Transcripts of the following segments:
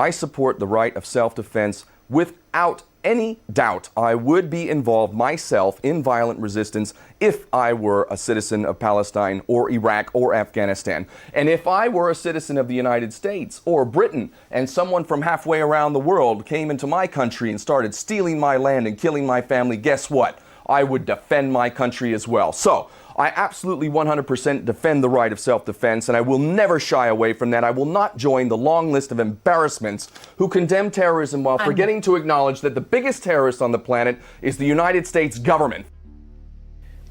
I support the right of self-defense without any doubt. I would be involved myself in violent resistance if I were a citizen of Palestine or Iraq or Afghanistan. And if I were a citizen of the United States or Britain and someone from halfway around the world came into my country and started stealing my land and killing my family, guess what? I would defend my country as well. So I absolutely 100% defend the right of self-defense, and I will never shy away from that. I will not join the long list of embarrassments who condemn terrorism while forgetting to acknowledge that the biggest terrorist on the planet is the United States government.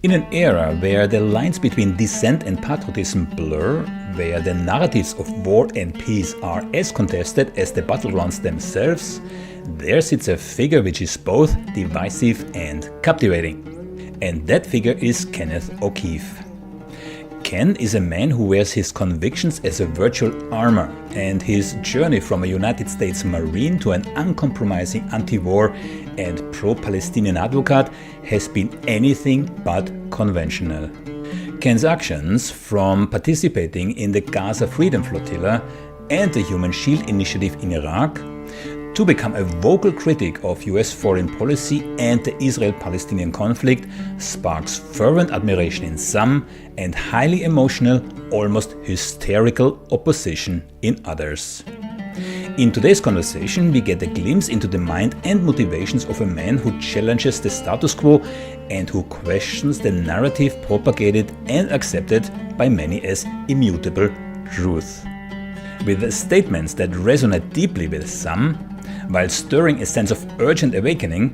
In an era where the lines between dissent and patriotism blur, where the narratives of war and peace are as contested as the battlegrounds themselves, there sits a figure which is both divisive and captivating. And that figure is Kenneth O'Keefe. Ken is a man who wears his convictions as a virtual armor, and his journey from a United States Marine to an uncompromising anti-war and pro-Palestinian advocate has been anything but conventional. Ken's actions, from participating in the Gaza Freedom Flotilla and the Human Shield Initiative in Iraq, to become a vocal critic of US foreign policy and the Israel-Palestinian conflict, sparks fervent admiration in some and highly emotional, almost hysterical opposition in others. In today's conversation, we get a glimpse into the mind and motivations of a man who challenges the status quo and who questions the narrative propagated and accepted by many as immutable truth. With statements that resonate deeply with some, while stirring a sense of urgent awakening,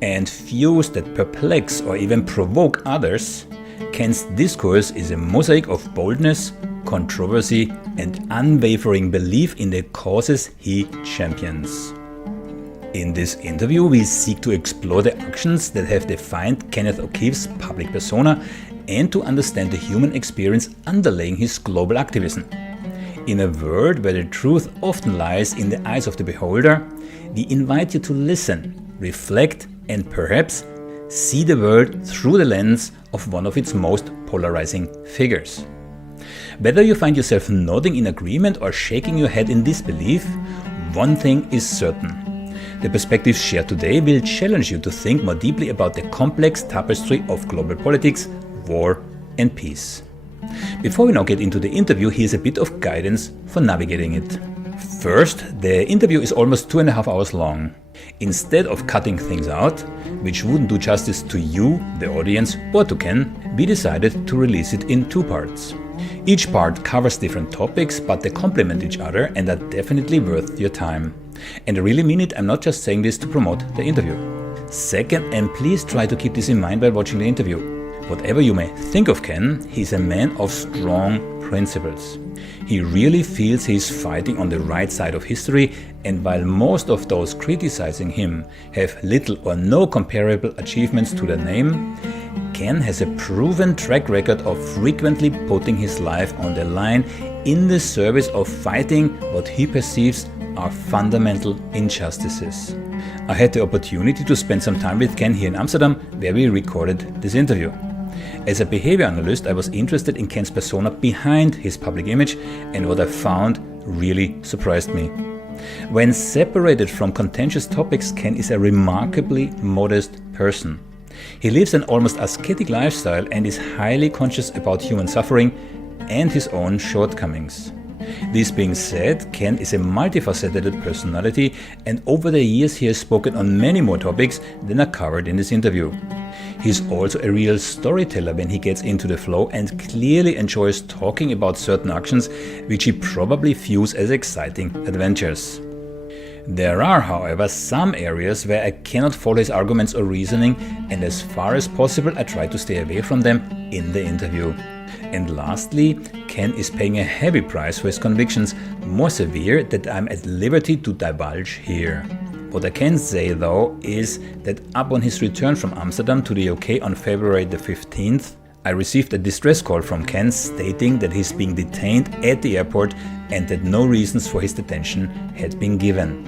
and views that perplex or even provoke others, Ken's discourse is a mosaic of boldness, controversy, and unwavering belief in the causes he champions. In this interview, we seek to explore the actions that have defined Kenneth O'Keefe's public persona and to understand the human experience underlying his global activism. In a world where the truth often lies in the eyes of the beholder, we invite you to listen, reflect, and perhaps see the world through the lens of one of its most polarizing figures. Whether you find yourself nodding in agreement or shaking your head in disbelief, one thing is certain. The perspectives shared today will challenge you to think more deeply about the complex tapestry of global politics, war, and peace. Before we now get into the interview, here's a bit of guidance for navigating it. First, the interview is almost 2.5 hours long. Instead of cutting things out, which wouldn't do justice to you, the audience, or to Ken, we decided to release it in 2 parts. Each part covers different topics, but they complement each other and are definitely worth your time. And I really mean it, I'm not just saying this to promote the interview. Second, and please try to keep this in mind while watching the interview. Whatever you may think of Ken, he's a man of strong principles. He really feels he's fighting on the right side of history, and while most of those criticizing him have little or no comparable achievements to their name, Ken has a proven track record of frequently putting his life on the line in the service of fighting what he perceives are fundamental injustices. I had the opportunity to spend some time with Ken here in Amsterdam, where we recorded this interview. As a behavior analyst, I was interested in Ken's persona behind his public image, and what I found really surprised me. When separated from contentious topics, Ken is a remarkably modest person. He lives an almost ascetic lifestyle and is highly conscious about human suffering and his own shortcomings. This being said, Ken is a multifaceted personality, and over the years he has spoken on many more topics than are covered in this interview. He's also a real storyteller when he gets into the flow and clearly enjoys talking about certain actions which he probably views as exciting adventures. There are, however, some areas where I cannot follow his arguments or reasoning, and as far as possible I try to stay away from them in the interview. And lastly, Ken is paying a heavy price for his convictions, more severe that I'm at liberty to divulge here. What I can say though is that upon his return from Amsterdam to the UK on February the 15th, I received a distress call from Ken stating that he's being detained at the airport and that no reasons for his detention had been given.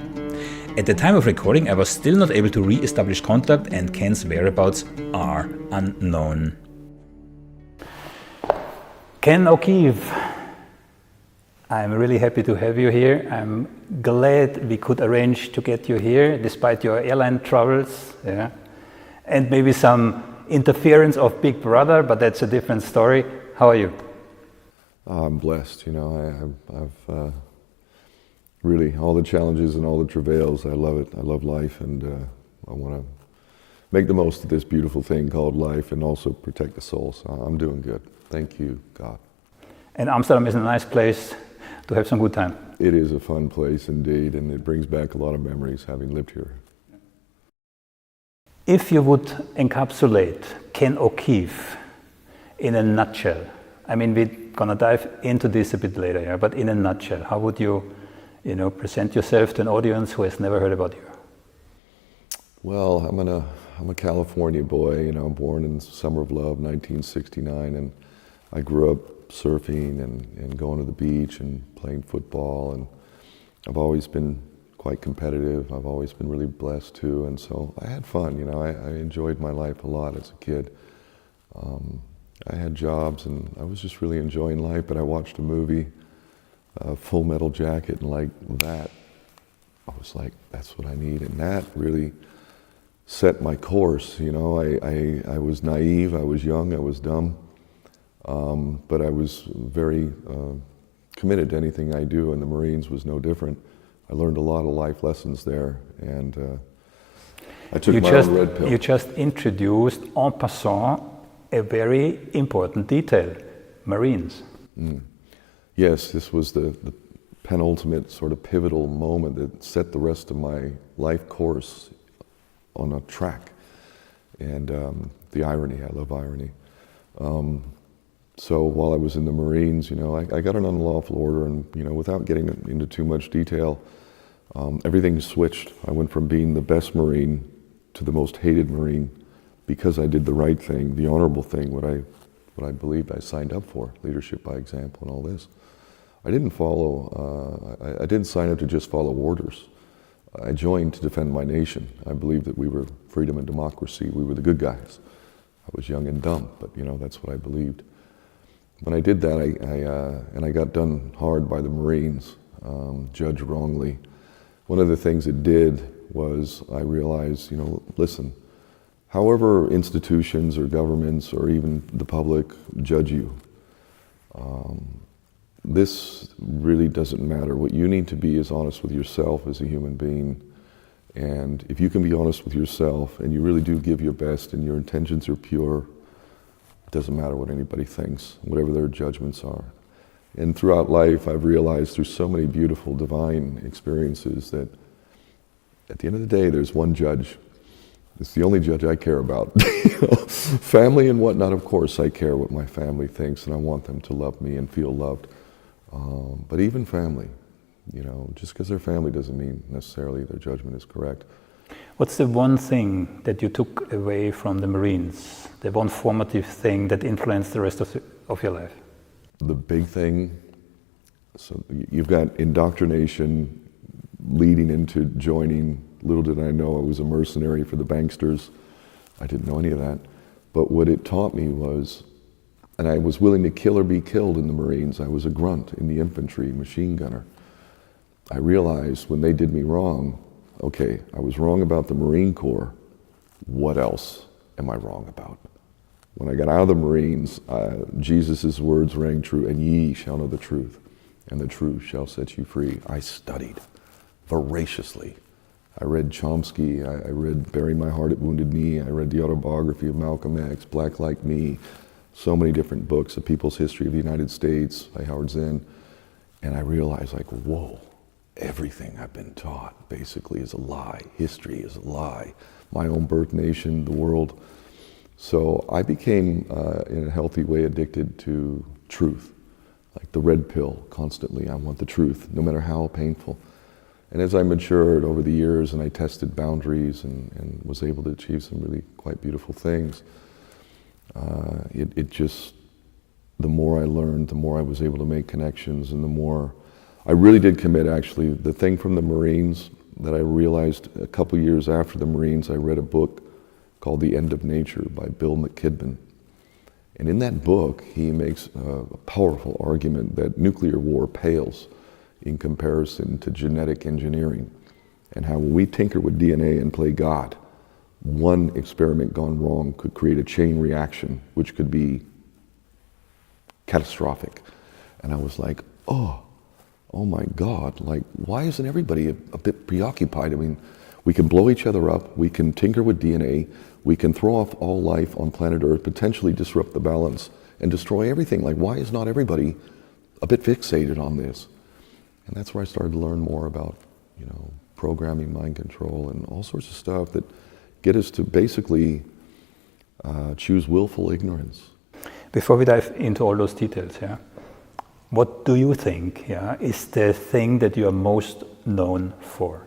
At the time of recording, I was still not able to re-establish contact, and Ken's whereabouts are unknown. Ken O'Keefe, I'm really happy to have you here. I'm glad we could arrange to get you here despite your airline troubles, yeah, and maybe some interference of Big Brother, but that's a different story. How are you? I'm blessed, you know. I've really all the challenges and all the travails. I love it. I love life, and I want to make the most of this beautiful thing called life, and also protect the soul. So I'm doing good. Thank you, God. And Amsterdam is a nice place to have some good time. It is a fun place indeed, and it brings back a lot of memories having lived here. If you would encapsulate Ken O'Keefe in a nutshell, I mean, we're gonna dive into this a bit later, yeah, but in a nutshell, how would you present yourself to an audience who has never heard about you? Well, I'm a California boy, you know, born in the summer of love, 1969, and I grew up surfing and going to the beach and playing football, and I've always been quite competitive. I've always been really blessed too, and so I had fun, you know. I enjoyed my life a lot as a kid. I had jobs and I was just really enjoying life, but I watched a movie, Full Metal Jacket, and like that, I was like, that's what I need, and that really set my course, you know. I was naive, I was young, I was dumb, but I was very committed to anything I do, and the Marines was no different. I learned a lot of life lessons there, and I took my own red pill. You just introduced en passant a very important detail, Marines. Yes, this was the penultimate sort of pivotal moment that set the rest of my life course on a track. And the irony, I love irony. So while I was in the Marines, you know, I got an unlawful order, and, you know, without getting into too much detail, everything switched. I went from being the best Marine to the most hated Marine because I did the right thing, the honorable thing, what I believed I signed up for, leadership by example and all this. I didn't follow, I didn't sign up to just follow orders. I joined to defend my nation. I believed that we were freedom and democracy. We were the good guys. I was young and dumb, but, you know, that's what I believed. When I did that, and I got done hard by the Marines, judged wrongly. One of the things it did was I realized, you know, listen, however institutions or governments or even the public judge you, this really doesn't matter. What you need to be is honest with yourself as a human being. And if you can be honest with yourself and you really do give your best and your intentions are pure, it doesn't matter what anybody thinks, whatever their judgments are. And throughout life, I've realized through so many beautiful divine experiences that at the end of the day, there's one judge. It's the only judge I care about. Family and whatnot, of course, I care what my family thinks, and I want them to love me and feel loved. But even family, you know, just because they're family doesn't mean necessarily their judgment is correct. What's the one thing that you took away from the Marines, the one formative thing that influenced the rest of your life? The big thing, so you've got indoctrination leading into joining. Little did I know I was a mercenary for the banksters. I didn't know any of that. But what it taught me was, and I was willing to kill or be killed in the Marines. I was a grunt in the infantry, machine gunner. I realized when they did me wrong, okay, I was wrong about the Marine Corps. What else am I wrong about? When I got out of the Marines, Jesus' words rang true, and ye shall know the truth, and the truth shall set you free. I studied voraciously. I read Chomsky, I read Burying My Heart at Wounded Knee, I read the autobiography of Malcolm X, Black Like Me, so many different books, The People's History of the United States by Howard Zinn, and I realized, like, whoa, everything I've been taught basically is a lie. History is a lie. My own birth nation, the world. So I became, in a healthy way, addicted to truth, like the red pill constantly. I want the truth, no matter how painful. And as I matured over the years and I tested boundaries and was able to achieve some really quite beautiful things, it just, the more I learned, the more I was able to make connections, and the more I really did commit. Actually, the thing from the Marines that I realized a couple years after the Marines, I read a book called The End of Nature by Bill McKibben. And in that book, he makes a powerful argument that nuclear war pales in comparison to genetic engineering, and how when we tinker with DNA and play God, one experiment gone wrong could create a chain reaction, which could be catastrophic. And I was like, oh my God, like, why isn't everybody a bit preoccupied? I mean, we can blow each other up, we can tinker with DNA, we can throw off all life on planet Earth, potentially disrupt the balance and destroy everything. Like, why is not everybody a bit fixated on this? And that's where I started to learn more about, programming, mind control, and all sorts of stuff that get us to basically choose willful ignorance. Before we dive into all those details, what do you think is the thing that you are most known for?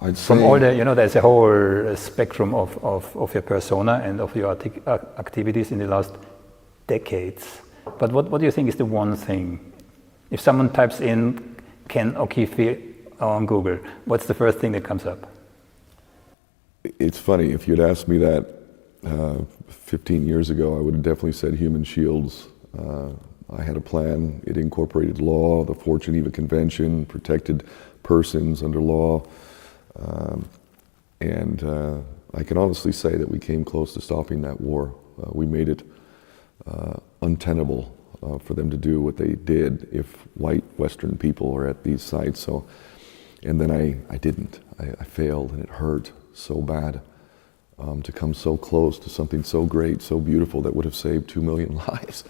I'd say, from all the, there's a whole spectrum of your persona and of your activities in the last decades. But what do you think is the one thing? If someone types in Ken O'Keefe on Google, what's the first thing that comes up? It's funny, if you'd asked me that 15 years ago, I would have definitely said human shields. I had a plan. It incorporated law, the Fort Geneva Convention, protected persons under law. And I can honestly say that we came close to stopping that war. We made it untenable for them to do what they did if white Western people were at these sites. So, and then I didn't. I failed, and it hurt so bad to come so close to something so great, so beautiful, that would have saved 2 million lives.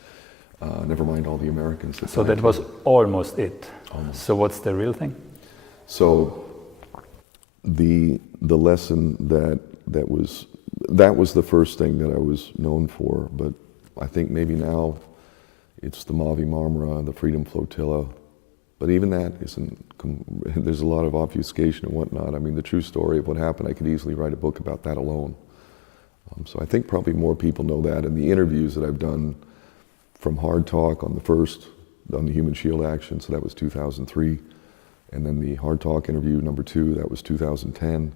Never mind all the Americans. So that was almost it. Almost. So what's the real thing? So the lesson that was the first thing that I was known for, but I think maybe now it's the Mavi Marmara, the Freedom Flotilla, but even that isn't, there's a lot of obfuscation and whatnot. I mean, the true story of what happened, I could easily write a book about that alone. So I think probably more people know that, and the interviews that I've done from Hard Talk on the Human Shield Action, so that was 2003, and then the Hard Talk interview number 2, that was 2010.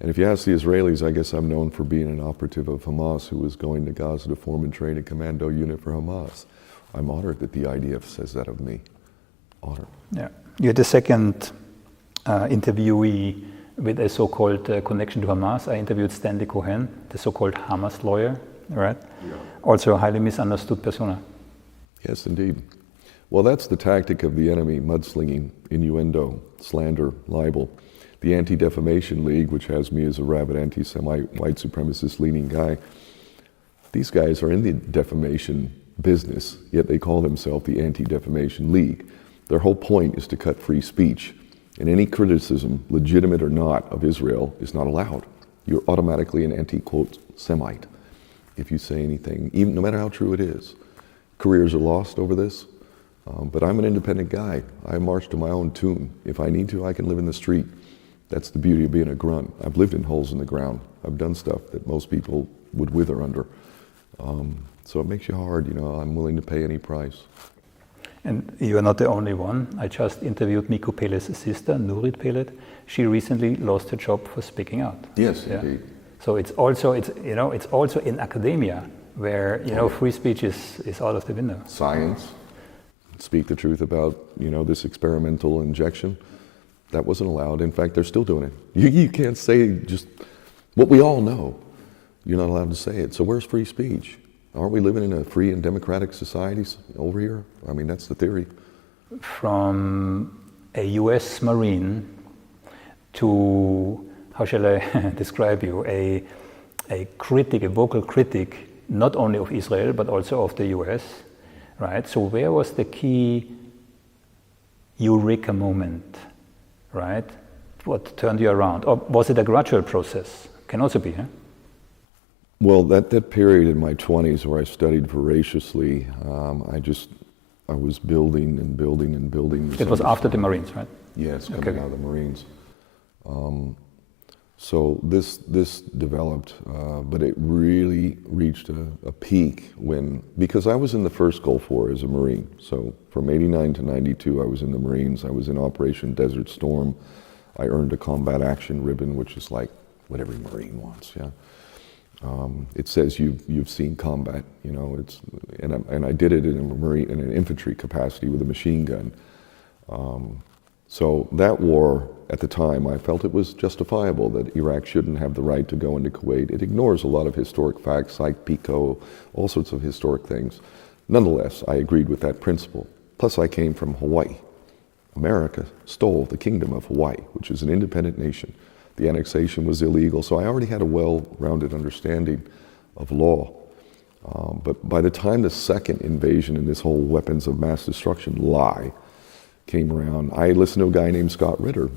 And if you ask the Israelis, I guess I'm known for being an operative of Hamas who was going to Gaza to form and train a commando unit for Hamas. I'm honored that the IDF says that of me. Honored. Yeah. You're the second interviewee with a so-called connection to Hamas. I interviewed Stanley Cohen, the so-called Hamas lawyer, right? Yeah. Also a highly misunderstood persona. Yes, indeed. Well, that's the tactic of the enemy: mudslinging, innuendo, slander, libel. The Anti-Defamation League, which has me as a rabid anti-Semite, white supremacist-leaning guy, these guys are in the defamation business, yet they call themselves the Anti-Defamation League. Their whole point is to cut free speech, and any criticism, legitimate or not, of Israel is not allowed. You're automatically an anti-quote Semite if you say anything, even no matter how true it is. Careers are lost over this, but I'm an independent guy. I march to my own tune. If I need to, I can live in the street. That's the beauty of being a grunt. I've lived in holes in the ground. I've done stuff that most people would wither under. So it makes you hard, I'm willing to pay any price. And you are not the only one. I just interviewed Mikko Pelet's sister, Nurit Pelet. She recently lost her job for speaking out. Yes, indeed. So it's also in academia where, free speech is out of the window. Science. Speak the truth about, this experimental injection. That wasn't allowed. In fact, they're still doing it. You can't say just what we all know. You're not allowed to say it. So where's free speech? Aren't we living in a free and democratic society over here? I mean, that's the theory. From a US Marine to, how shall I describe you, a vocal critic, not only of Israel, but also of the US, right? So where was the key eureka moment? Right? What turned you around? Or was it a gradual process? Can also be, huh? Well, that period in my 20s where I studied voraciously, I was building and building and building. It was after the Marines, right? Yes, coming out of the Marines. So this developed, but it really reached a peak because I was in the first Gulf War as a Marine. So from 89 to 92, I was in the Marines. I was in Operation Desert Storm. I earned a combat action ribbon, which is like what every Marine wants, yeah. It says you've seen combat, you know. And I did it in an infantry capacity with a machine gun. So that war at the time, I felt it was justifiable that Iraq shouldn't have the right to go into Kuwait. It ignores a lot of historic facts, like Pico, all sorts of historic things. Nonetheless, I agreed with that principle. Plus, I came from Hawaii. America stole the kingdom of Hawaii, which is an independent nation. The annexation was illegal, so I already had a well-rounded understanding of law. But by the time the second invasion and this whole weapons of mass destruction lie came around, I listened to a guy named Scott Ritter.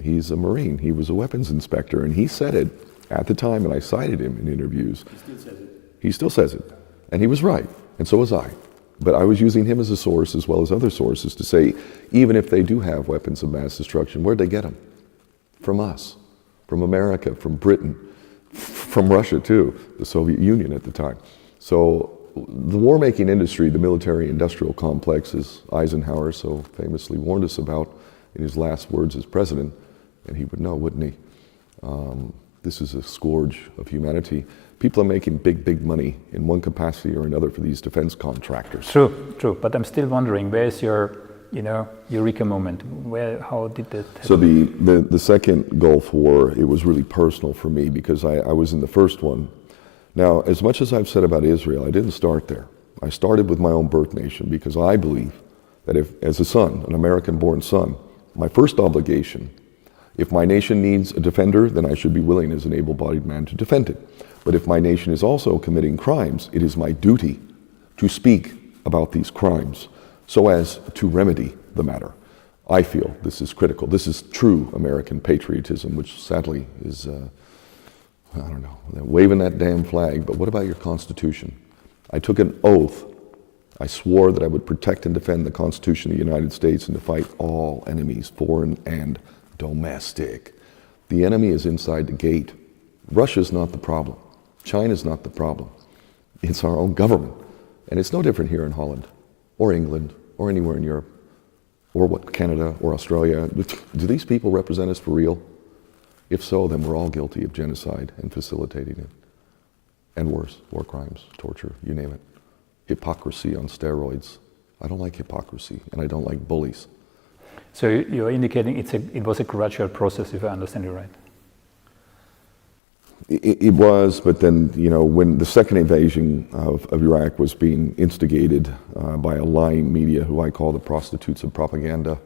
He's a Marine. He was a weapons inspector, and he said it at the time, and I cited him in interviews. He still says it. He still says it. And he was right, and so was I. But I was using him as a source as well as other sources to say, even if they do have weapons of mass destruction, where'd they get them? From us, from America, from Britain, from Russia too, the Soviet Union at the time. So the war-making industry, the military-industrial complex, as Eisenhower so famously warned us about in his last words as president, and he would know, wouldn't he? This is a scourge of humanity. People are making big money in one capacity or another for these defense contractors. True. But I'm still wondering, where's your, eureka moment? How did that happen? So the second Gulf War, it was really personal for me because I was in the first one. Now, as much as I've said about Israel, I didn't start there. I started with my own birth nation because I believe that if, as a son, an American-born son, my first obligation, if my nation needs a defender, then I should be willing as an able-bodied man to defend it. But if my nation is also committing crimes, it is my duty to speak about these crimes so as to remedy the matter. I feel this is critical. This is true American patriotism, which sadly is, I don't know, waving that damn flag, but what about your Constitution? I took an oath. I swore that I would protect and defend the Constitution of the United States and to fight all enemies, foreign and domestic. The enemy is inside the gate. Russia's not the problem. China's not the problem. It's our own government. And it's no different here in Holland, or England, or anywhere in Europe, or Canada, or Australia. Do these people represent us for real? If so, then we're all guilty of genocide and facilitating it. And worse, war crimes, torture, you name it. Hypocrisy on steroids. I don't like hypocrisy, and I don't like bullies. So you're indicating it was a gradual process, if I understand you right? It was, but then, when the second invasion of Iraq was being instigated by a lying media who I call the prostitutes of propaganda,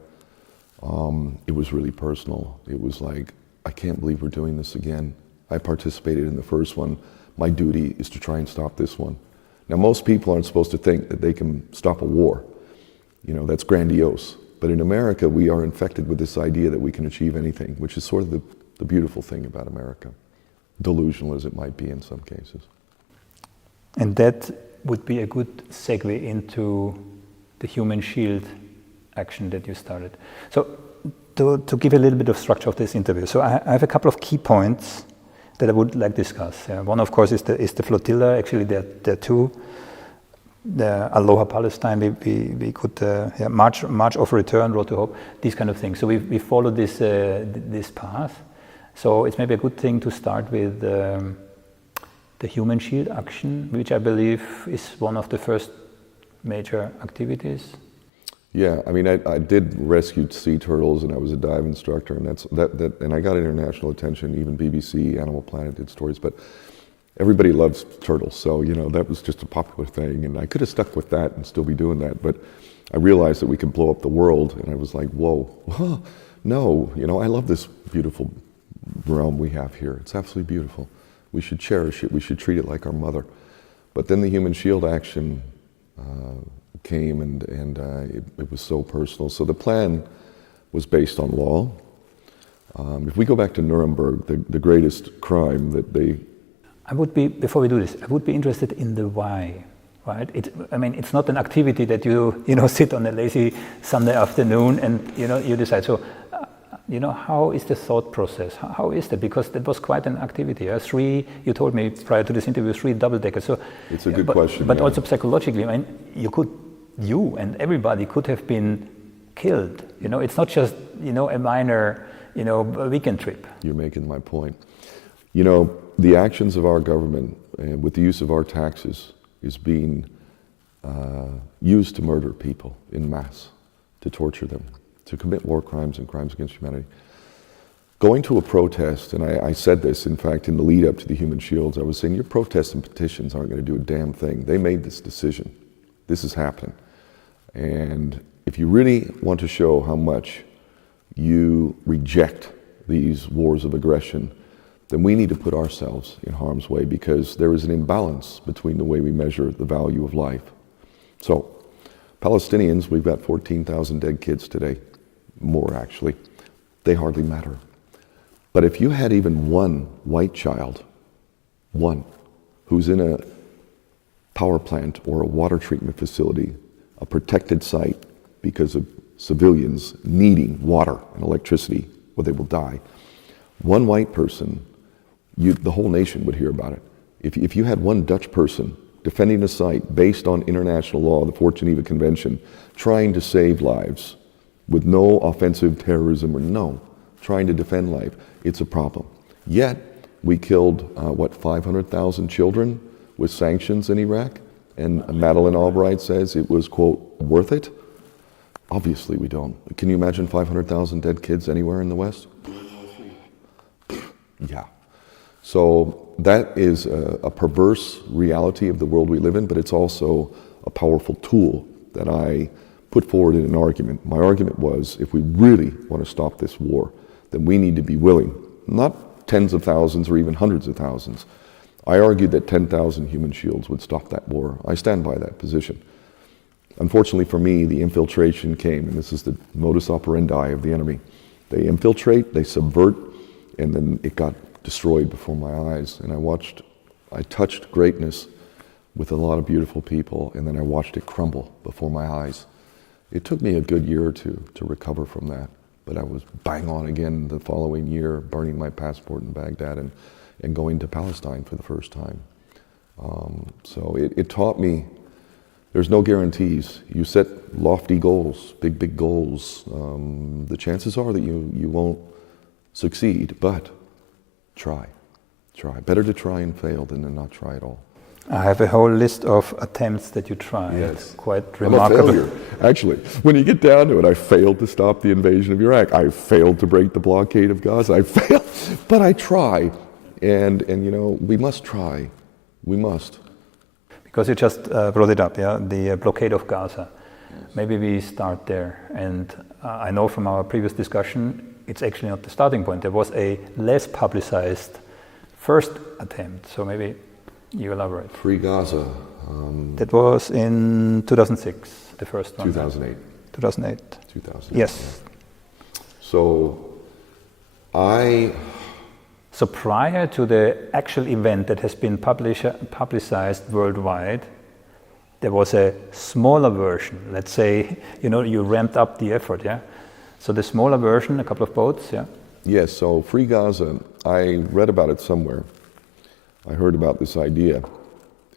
it was really personal. It was like, I can't believe we're doing this again. I participated in the first one. My duty is to try and stop this one. Now, most people aren't supposed to think that they can stop a war. That's grandiose. But in America, we are infected with this idea that we can achieve anything, which is sort of the beautiful thing about America. Delusional as it might be in some cases. And that would be a good segue into the human shield action that you started. So to give a little bit of structure of this interview, so I have a couple of key points that I would like to discuss. One, of course, is the flotilla. Actually, there are two. The Aloha Palestine, we could March of Return, Road to Hope, these kind of things. So we follow this path. So it's maybe a good thing to start with the human shield action, which I believe is one of the first major activities. Yeah, I mean, I did rescue sea turtles, and I was a dive instructor, and and I got international attention. Even BBC, Animal Planet did stories, but everybody loves turtles, so that was just a popular thing, and I could have stuck with that and still be doing that, but I realized that we could blow up the world, and I was like, whoa, no, I love this beautiful realm we have here. It's absolutely beautiful. We should cherish it. We should treat it like our mother. But then the human shield action came, and it was so personal. So the plan was based on law. If we go back to Nuremberg, the greatest crime that they... Before we do this, I would be interested in the why, right? It's not an activity that you sit on a lazy Sunday afternoon and you decide. So, how is the thought process? How is that? Because that was quite an activity. You told me prior to this interview, 3 double-deckers. So it's a good question. But also psychologically, you and everybody could have been killed. It's not just a minor weekend trip. You're making my point. You know, the actions of our government with the use of our taxes is being used to murder people in mass, to torture them, to commit war crimes and crimes against humanity. Going to a protest, and I said this, in fact, in the lead up to the Human Shields, I was saying, your protests and petitions aren't going to do a damn thing. They made this decision. This is happening. And if you really want to show how much you reject these wars of aggression, then we need to put ourselves in harm's way, because there is an imbalance between the way we measure the value of life. So, Palestinians, we've got 14,000 dead kids today, more actually. They hardly matter. But if you had even one white child, one, who's in a power plant or a water treatment facility, a protected site because of civilians needing water and electricity, or they will die, one white person, the whole nation would hear about it. If you had one Dutch person defending a site based on international law, the Fort Geneva Convention, trying to save lives with no offensive terrorism or trying to defend life, it's a problem. Yet, we killed, 500,000 children with sanctions in Iraq, and Madeleine Albright says it was, quote, worth it? Obviously we don't. Can you imagine 500,000 dead kids anywhere in the West? Yeah. So that is a perverse reality of the world we live in, but it's also a powerful tool that I put forward in an argument. My argument was, if we really want to stop this war, then we need to be willing, not tens of thousands or even hundreds of thousands. I argued that 10,000 human shields would stop that war. I stand by that position. Unfortunately for me, the infiltration came, and this is the modus operandi of the enemy. They infiltrate, they subvert, and then it got destroyed before my eyes. And I touched greatness with a lot of beautiful people, and then I watched it crumble before my eyes. It took me a good year or two to recover from that. But I was bang on again the following year, burning my passport in Baghdad and going to Palestine for the first time. So it taught me there's no guarantees. You set lofty goals, big goals. The chances are that you won't succeed, but try. Better to try and fail than to not try at all. I have a whole list of attempts that you tried. Yes. Quite remarkable. I'm a failure, actually. When you get down to it, I failed to stop the invasion of Iraq. I failed to break the blockade of Gaza. I failed, but I try. And you know, we must try. We must. Because you just brought it up, yeah, the blockade of Gaza. Yes. Maybe we start there. And I know from our previous discussion, it's actually not the starting point. There was a less publicized first attempt. So maybe you elaborate. Free Gaza. That was in 2006, the first one. 2008. 2008. 2008. Yes. Yeah. So prior to the actual event that has been publicized worldwide, there was a smaller version. Let's say, you ramped up the effort, yeah? So the smaller version, a couple of boats, yeah? Yes, so Free Gaza, I read about it somewhere. I heard about this idea,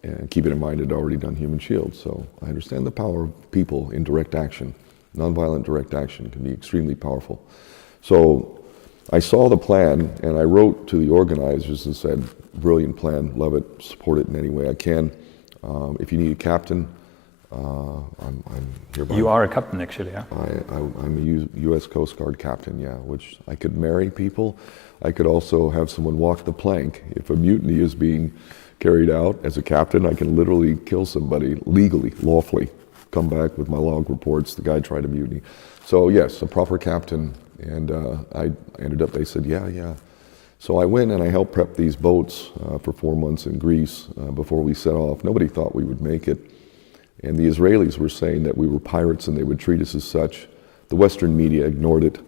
and keeping in mind I'd already done Human Shields, so I understand the power of people in direct action. Nonviolent direct action can be extremely powerful. So I saw the plan, and I wrote to the organizers and said, brilliant plan, love it, support it in any way I can. If you need a captain, I'm hereby. You are a captain, actually, yeah? I'm a U.S. Coast Guard captain, yeah, which I could marry people. I could also have someone walk the plank. If a mutiny is being carried out as a captain, I can literally kill somebody legally, lawfully, come back with my log reports, the guy tried a mutiny. So yes, a proper captain, and I ended up, they said, yeah. So I went and I helped prep these boats for 4 months in Greece before we set off. Nobody thought we would make it. And the Israelis were saying that we were pirates and they would treat us as such. The Western media ignored it,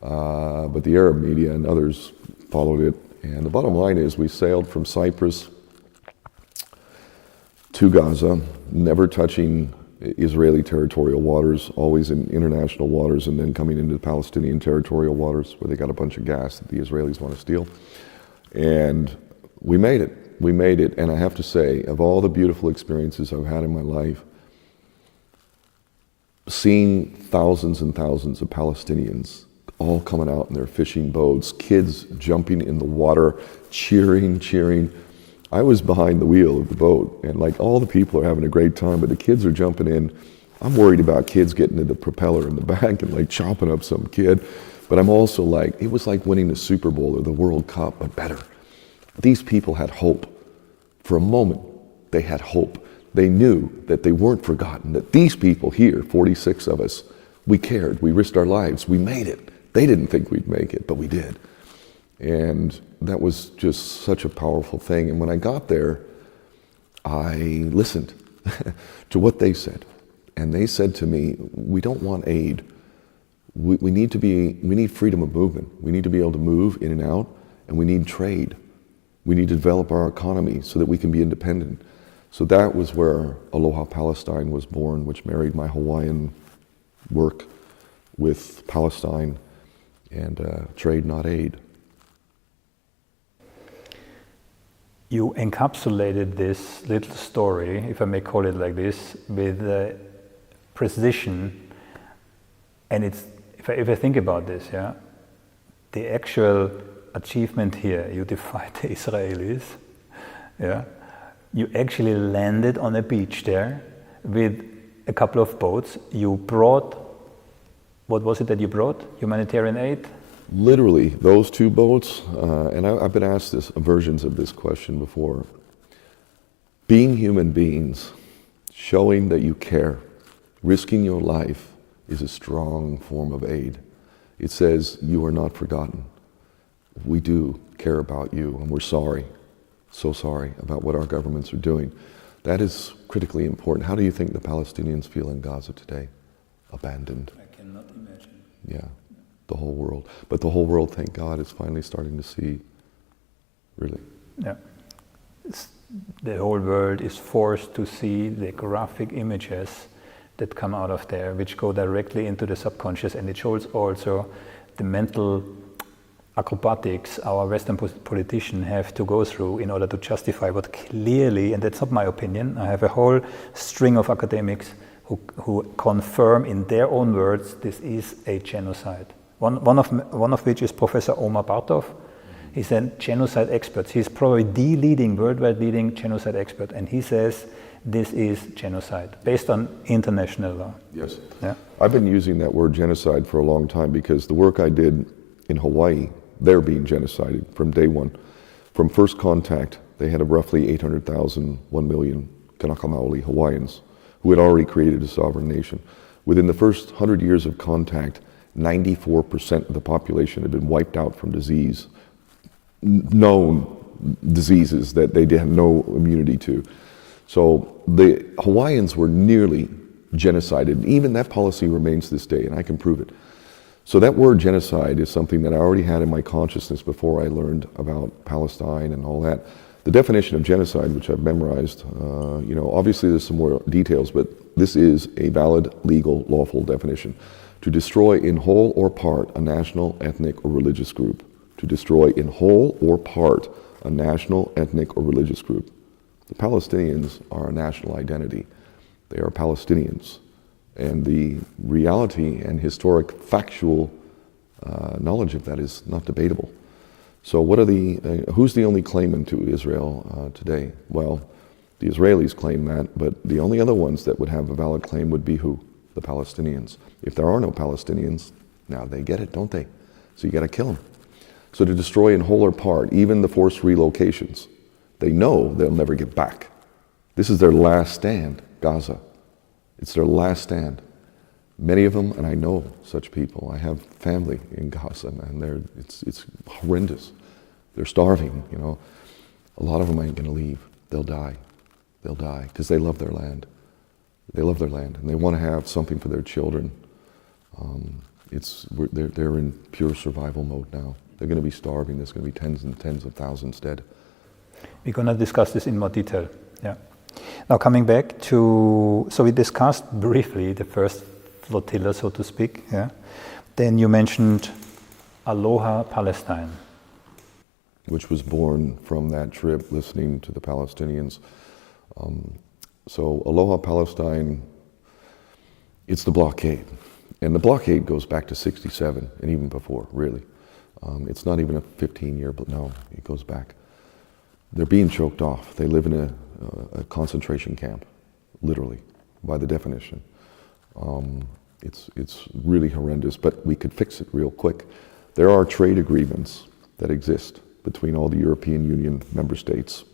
but the Arab media and others followed it. And the bottom line is we sailed from Cyprus to Gaza, never touching Israeli territorial waters, always in international waters, and then coming into the Palestinian territorial waters where they got a bunch of gas that the Israelis want to steal. And we made it. And I have to say, of all the beautiful experiences I've had in my life, seeing thousands and thousands of Palestinians all coming out in their fishing boats, kids jumping in the water, cheering. I was behind the wheel of the boat, and like all the people are having a great time, but the kids are jumping in. I'm worried about kids getting to the propeller in the back and like chopping up some kid. But I'm also like, it was like winning the Super Bowl or the World Cup, but better. These people had hope. For a moment, they had hope. They knew that they weren't forgotten, that these people here, 46 of us, we cared, we risked our lives, we made it. They didn't think we'd make it, but we did. And that was just such a powerful thing. And when I got there, I listened to what they said. And they said to me, we don't want aid. We need freedom of movement. We need to be able to move in and out, and we need trade. We need to develop our economy so that we can be independent. So that was where Aloha Palestine was born, which married my Hawaiian work with Palestine and trade, not aid. You encapsulated this little story, if I may call it like this, with precision. And it's, if I think about this, yeah, the actual achievement here, you defied the Israelis, yeah, you actually landed on a beach there with a couple of boats. You brought, what was it that you brought? Humanitarian aid? Literally, those two boats, and I've been asked versions of this question before. Being human beings, showing that you care, risking your life is a strong form of aid. It says, you are not forgotten. We do care about you, and we're sorry, so sorry about what our governments are doing. That is critically important. How do you think the Palestinians feel in Gaza today? Abandoned. I cannot imagine. Yeah, the whole world. But the whole world, thank God, is finally starting to see, really. Yeah. The whole world is forced to see the graphic images that come out of there, which go directly into the subconscious, and it shows also the mental acrobatics our Western politicians have to go through in order to justify what clearly, and that's not my opinion, I have a whole string of academics who confirm in their own words this is a genocide. One of which is Professor Omar Bartov. He's a genocide expert. He's probably the worldwide leading genocide expert, and he says this is genocide based on international law. Yes. Yeah. I've been using that word genocide for a long time because the work I did in Hawaii, they're being genocided from day one. From first contact, they had roughly 800,000, 1 million Kanaka Maoli Hawaiians who had already created a sovereign nation. Within the first 100 years of contact, 94% of the population had been wiped out from disease, known diseases that they had no immunity to. So the Hawaiians were nearly genocided. Even that policy remains to this day, and I can prove it. So that word genocide is something that I already had in my consciousness before I learned about Palestine and all that. The definition of genocide, which I've memorized, obviously there's some more details, but this is a valid, legal, lawful definition. To destroy in whole or part a national, ethnic, or religious group. To destroy in whole or part a national, ethnic, or religious group. The Palestinians are a national identity. They are Palestinians. And the reality and historic factual knowledge of that is not debatable. So what are who's the only claimant to Israel today? Well, the Israelis claim that, but the only other ones that would have a valid claim would be who? The Palestinians. If there are no Palestinians, now they get it, don't they? So you got to kill them. So to destroy in whole or part, even the forced relocations, they know they'll never get back. This is their last stand, Gaza. It's their last stand. Many of them, and I know such people, I have family in Gaza, and it's horrendous. They're starving, A lot of them ain't gonna leave. They'll die. They'll die, because they love their land. They love their land, and they want to have something for their children. They're in pure survival mode now. They're going to be starving. There's going to be tens and tens of thousands dead. We're going to discuss this in more detail. Yeah. Now coming back so we discussed briefly the first flotilla, so to speak. Yeah. Then you mentioned Aloha Palestine, which was born from that trip, listening to the Palestinians. So Aloha Palestine, it's the blockade. And the blockade goes back to 67 and even before, really. It's not even a 15-year, but no, it goes back. They're being choked off. They live in a concentration camp, literally, by the definition. It's really horrendous, but we could fix it real quick. There are trade agreements that exist between all the European Union member states.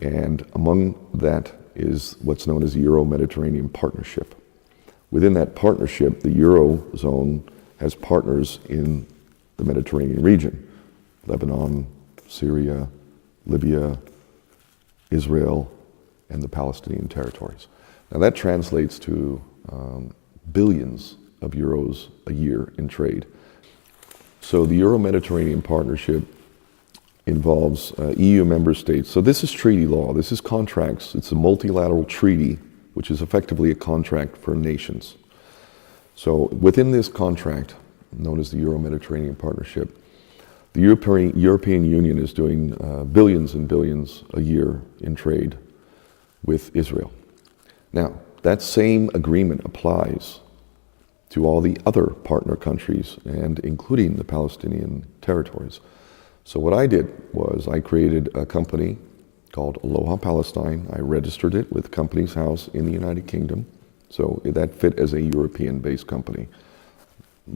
And among that is what's known as the Euro-Mediterranean Partnership. Within that partnership, the Eurozone has partners in the Mediterranean region: Lebanon, Syria, Libya, Israel, and the Palestinian territories. Now that translates to billions of euros a year in trade. So the Euro-Mediterranean Partnership involves EU member states. So this is treaty law, this is contracts, it's a multilateral treaty, which is effectively a contract for nations. So within this contract, known as the Euro-Mediterranean Partnership, the European Union is doing billions and billions a year in trade with Israel. Now, that same agreement applies to all the other partner countries, and including the Palestinian territories. So what I did was I created a company called Aloha Palestine. I registered it with Companies House in the United Kingdom. So that fit as a European-based company.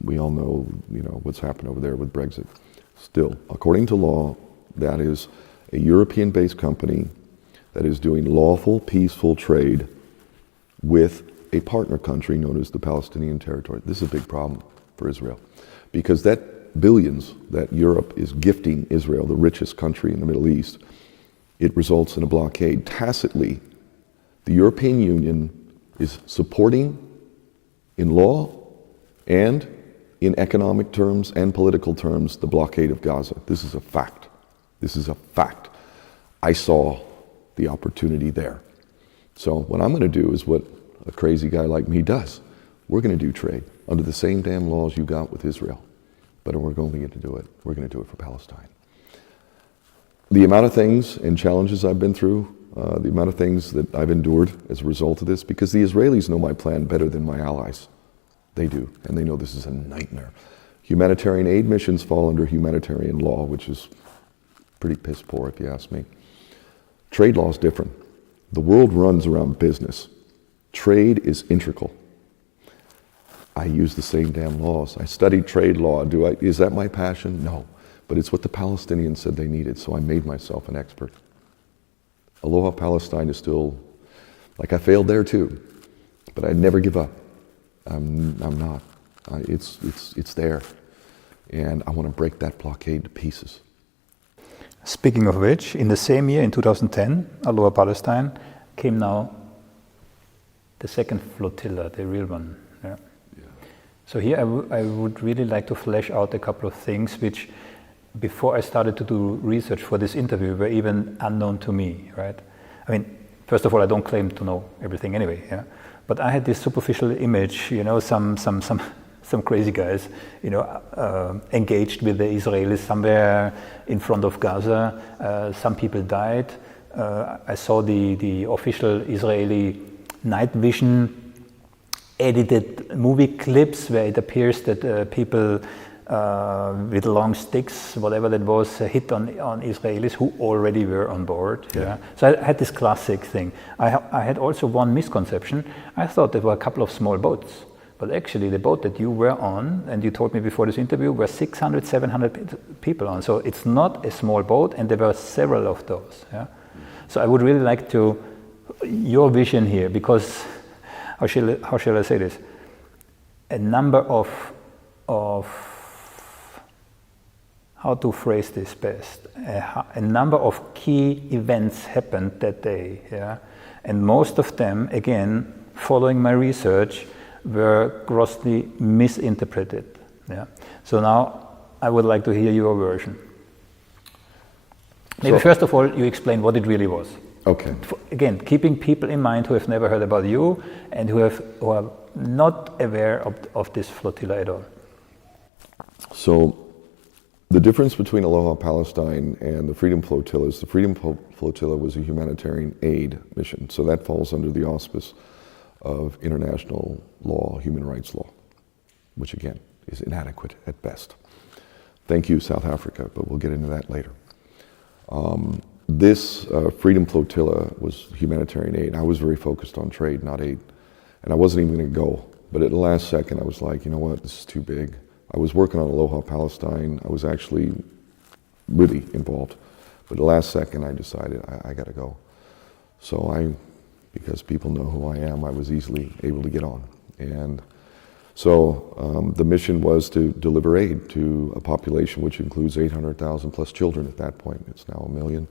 We all know, what's happened over there with Brexit. Still, according to law, that is a European-based company that is doing lawful, peaceful trade with a partner country known as the Palestinian territory. This is a big problem for Israel, because that billions that Europe is gifting Israel, the richest country in the Middle East, it results in a blockade. Tacitly, the European Union is supporting in law and in economic terms and political terms the blockade of Gaza. This is a fact. This is a fact. I saw the opportunity there. So what I'm going to do is what a crazy guy like me does. We're going to do trade under the same damn laws you got with Israel. But we're going to do it. We're going to do it for Palestine. The amount of things and challenges I've been through, the amount of things that I've endured as a result of this, because the Israelis know my plan better than my allies. They do, and they know this is a nightmare. Humanitarian aid missions fall under humanitarian law, which is pretty piss poor if you ask me. Trade law is different. The world runs around business. Trade is integral. I use the same damn laws. I studied trade law. Is that my passion? No. But it's what the Palestinians said they needed, so I made myself an expert. Aloha Palestine is still, I failed there too, but I never give up. I'm not. It's there. And I want to break that blockade to pieces. Speaking of which, in the same year, in 2010, Aloha Palestine came now the second flotilla, the real one. Yeah. So here I would really like to flesh out a couple of things which, before I started to do research for this interview, were even unknown to me, right? I mean, first of all, I don't claim to know everything anyway, yeah? But I had this superficial image, some crazy guys, engaged with the Israelis somewhere in front of Gaza. Some people died. I saw the official Israeli night vision edited movie clips where it appears that people with long sticks, whatever that was, hit on Israelis who already were on board. Yeah. So I had this classic thing. I had also one misconception. I thought there were a couple of small boats, but actually the boat that you were on, and you told me before this interview, were 600, 700 people on. So it's not a small boat, and there were several of those. Yeah. So I would really like your vision here, because how shall I say this? A number of how to phrase this best? A number of key events happened that day, yeah, and most of them, again, following my research, were grossly misinterpreted. Yeah. So now I would like to hear your version. Maybe first of all, you explain what it really was. Okay. Again, keeping people in mind who have never heard about you and who are not aware of this flotilla at all. So the difference between Aloha Palestine and the Freedom Flotilla is the Freedom Flotilla was a humanitarian aid mission. So that falls under the auspice of international law, human rights law. which again is inadequate at best. Thank you, South Africa, but we'll get into that later. This Freedom Flotilla was humanitarian aid. I was very focused on trade, not aid. And I wasn't even going to go. But at the last second, I was like, you know what, this is too big. I was working on Aloha Palestine. I was actually really involved. But at the last second, I decided I got to go. So because people know who I am, I was easily able to get on. And so the mission was to deliver aid to a population which includes 800,000 plus children at that point. It's now 1 million.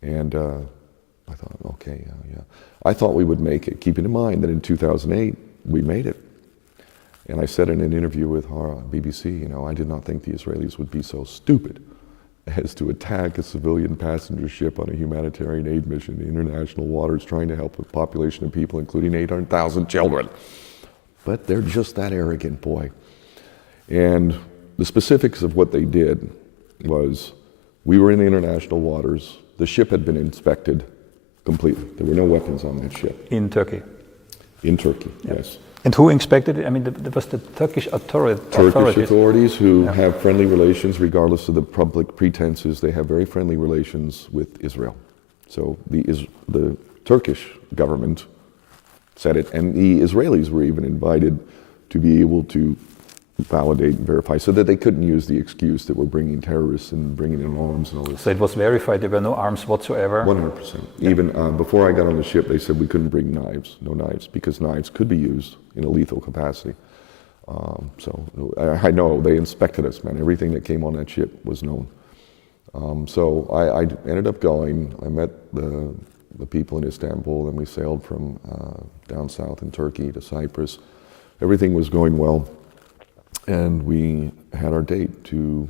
And I thought, okay, yeah. I thought we would make it, keeping in mind that in 2008, we made it. And I said in an interview with BBC, you know, I did not think the Israelis would be so stupid as to attack a civilian passenger ship on a humanitarian aid mission in international waters trying to help a population of people, including 800,000 children. But they're just that arrogant, boy. And the specifics of what they did was, we were in the international waters. The ship had been inspected completely. There were no weapons on that ship. In Turkey? In Turkey, yeah. Yes. And who inspected it? I mean, there was the Turkish authorities. Turkish authorities who have friendly relations, regardless of the public pretenses. They have very friendly relations with Israel. So the Turkish government said it, and the Israelis were even invited to be able to validate and verify, so that they couldn't use the excuse that we're bringing terrorists and bringing in arms and all this. So it was verified there were no arms whatsoever? 100%. Even before I got on the ship, they said we couldn't bring knives, no knives, because knives could be used in a lethal capacity. So I know, they inspected us, man. Everything that came on that ship was known. So I ended up going. I met the people in Istanbul, and we sailed from down south in Turkey to Cyprus. Everything was going well. And we had our date to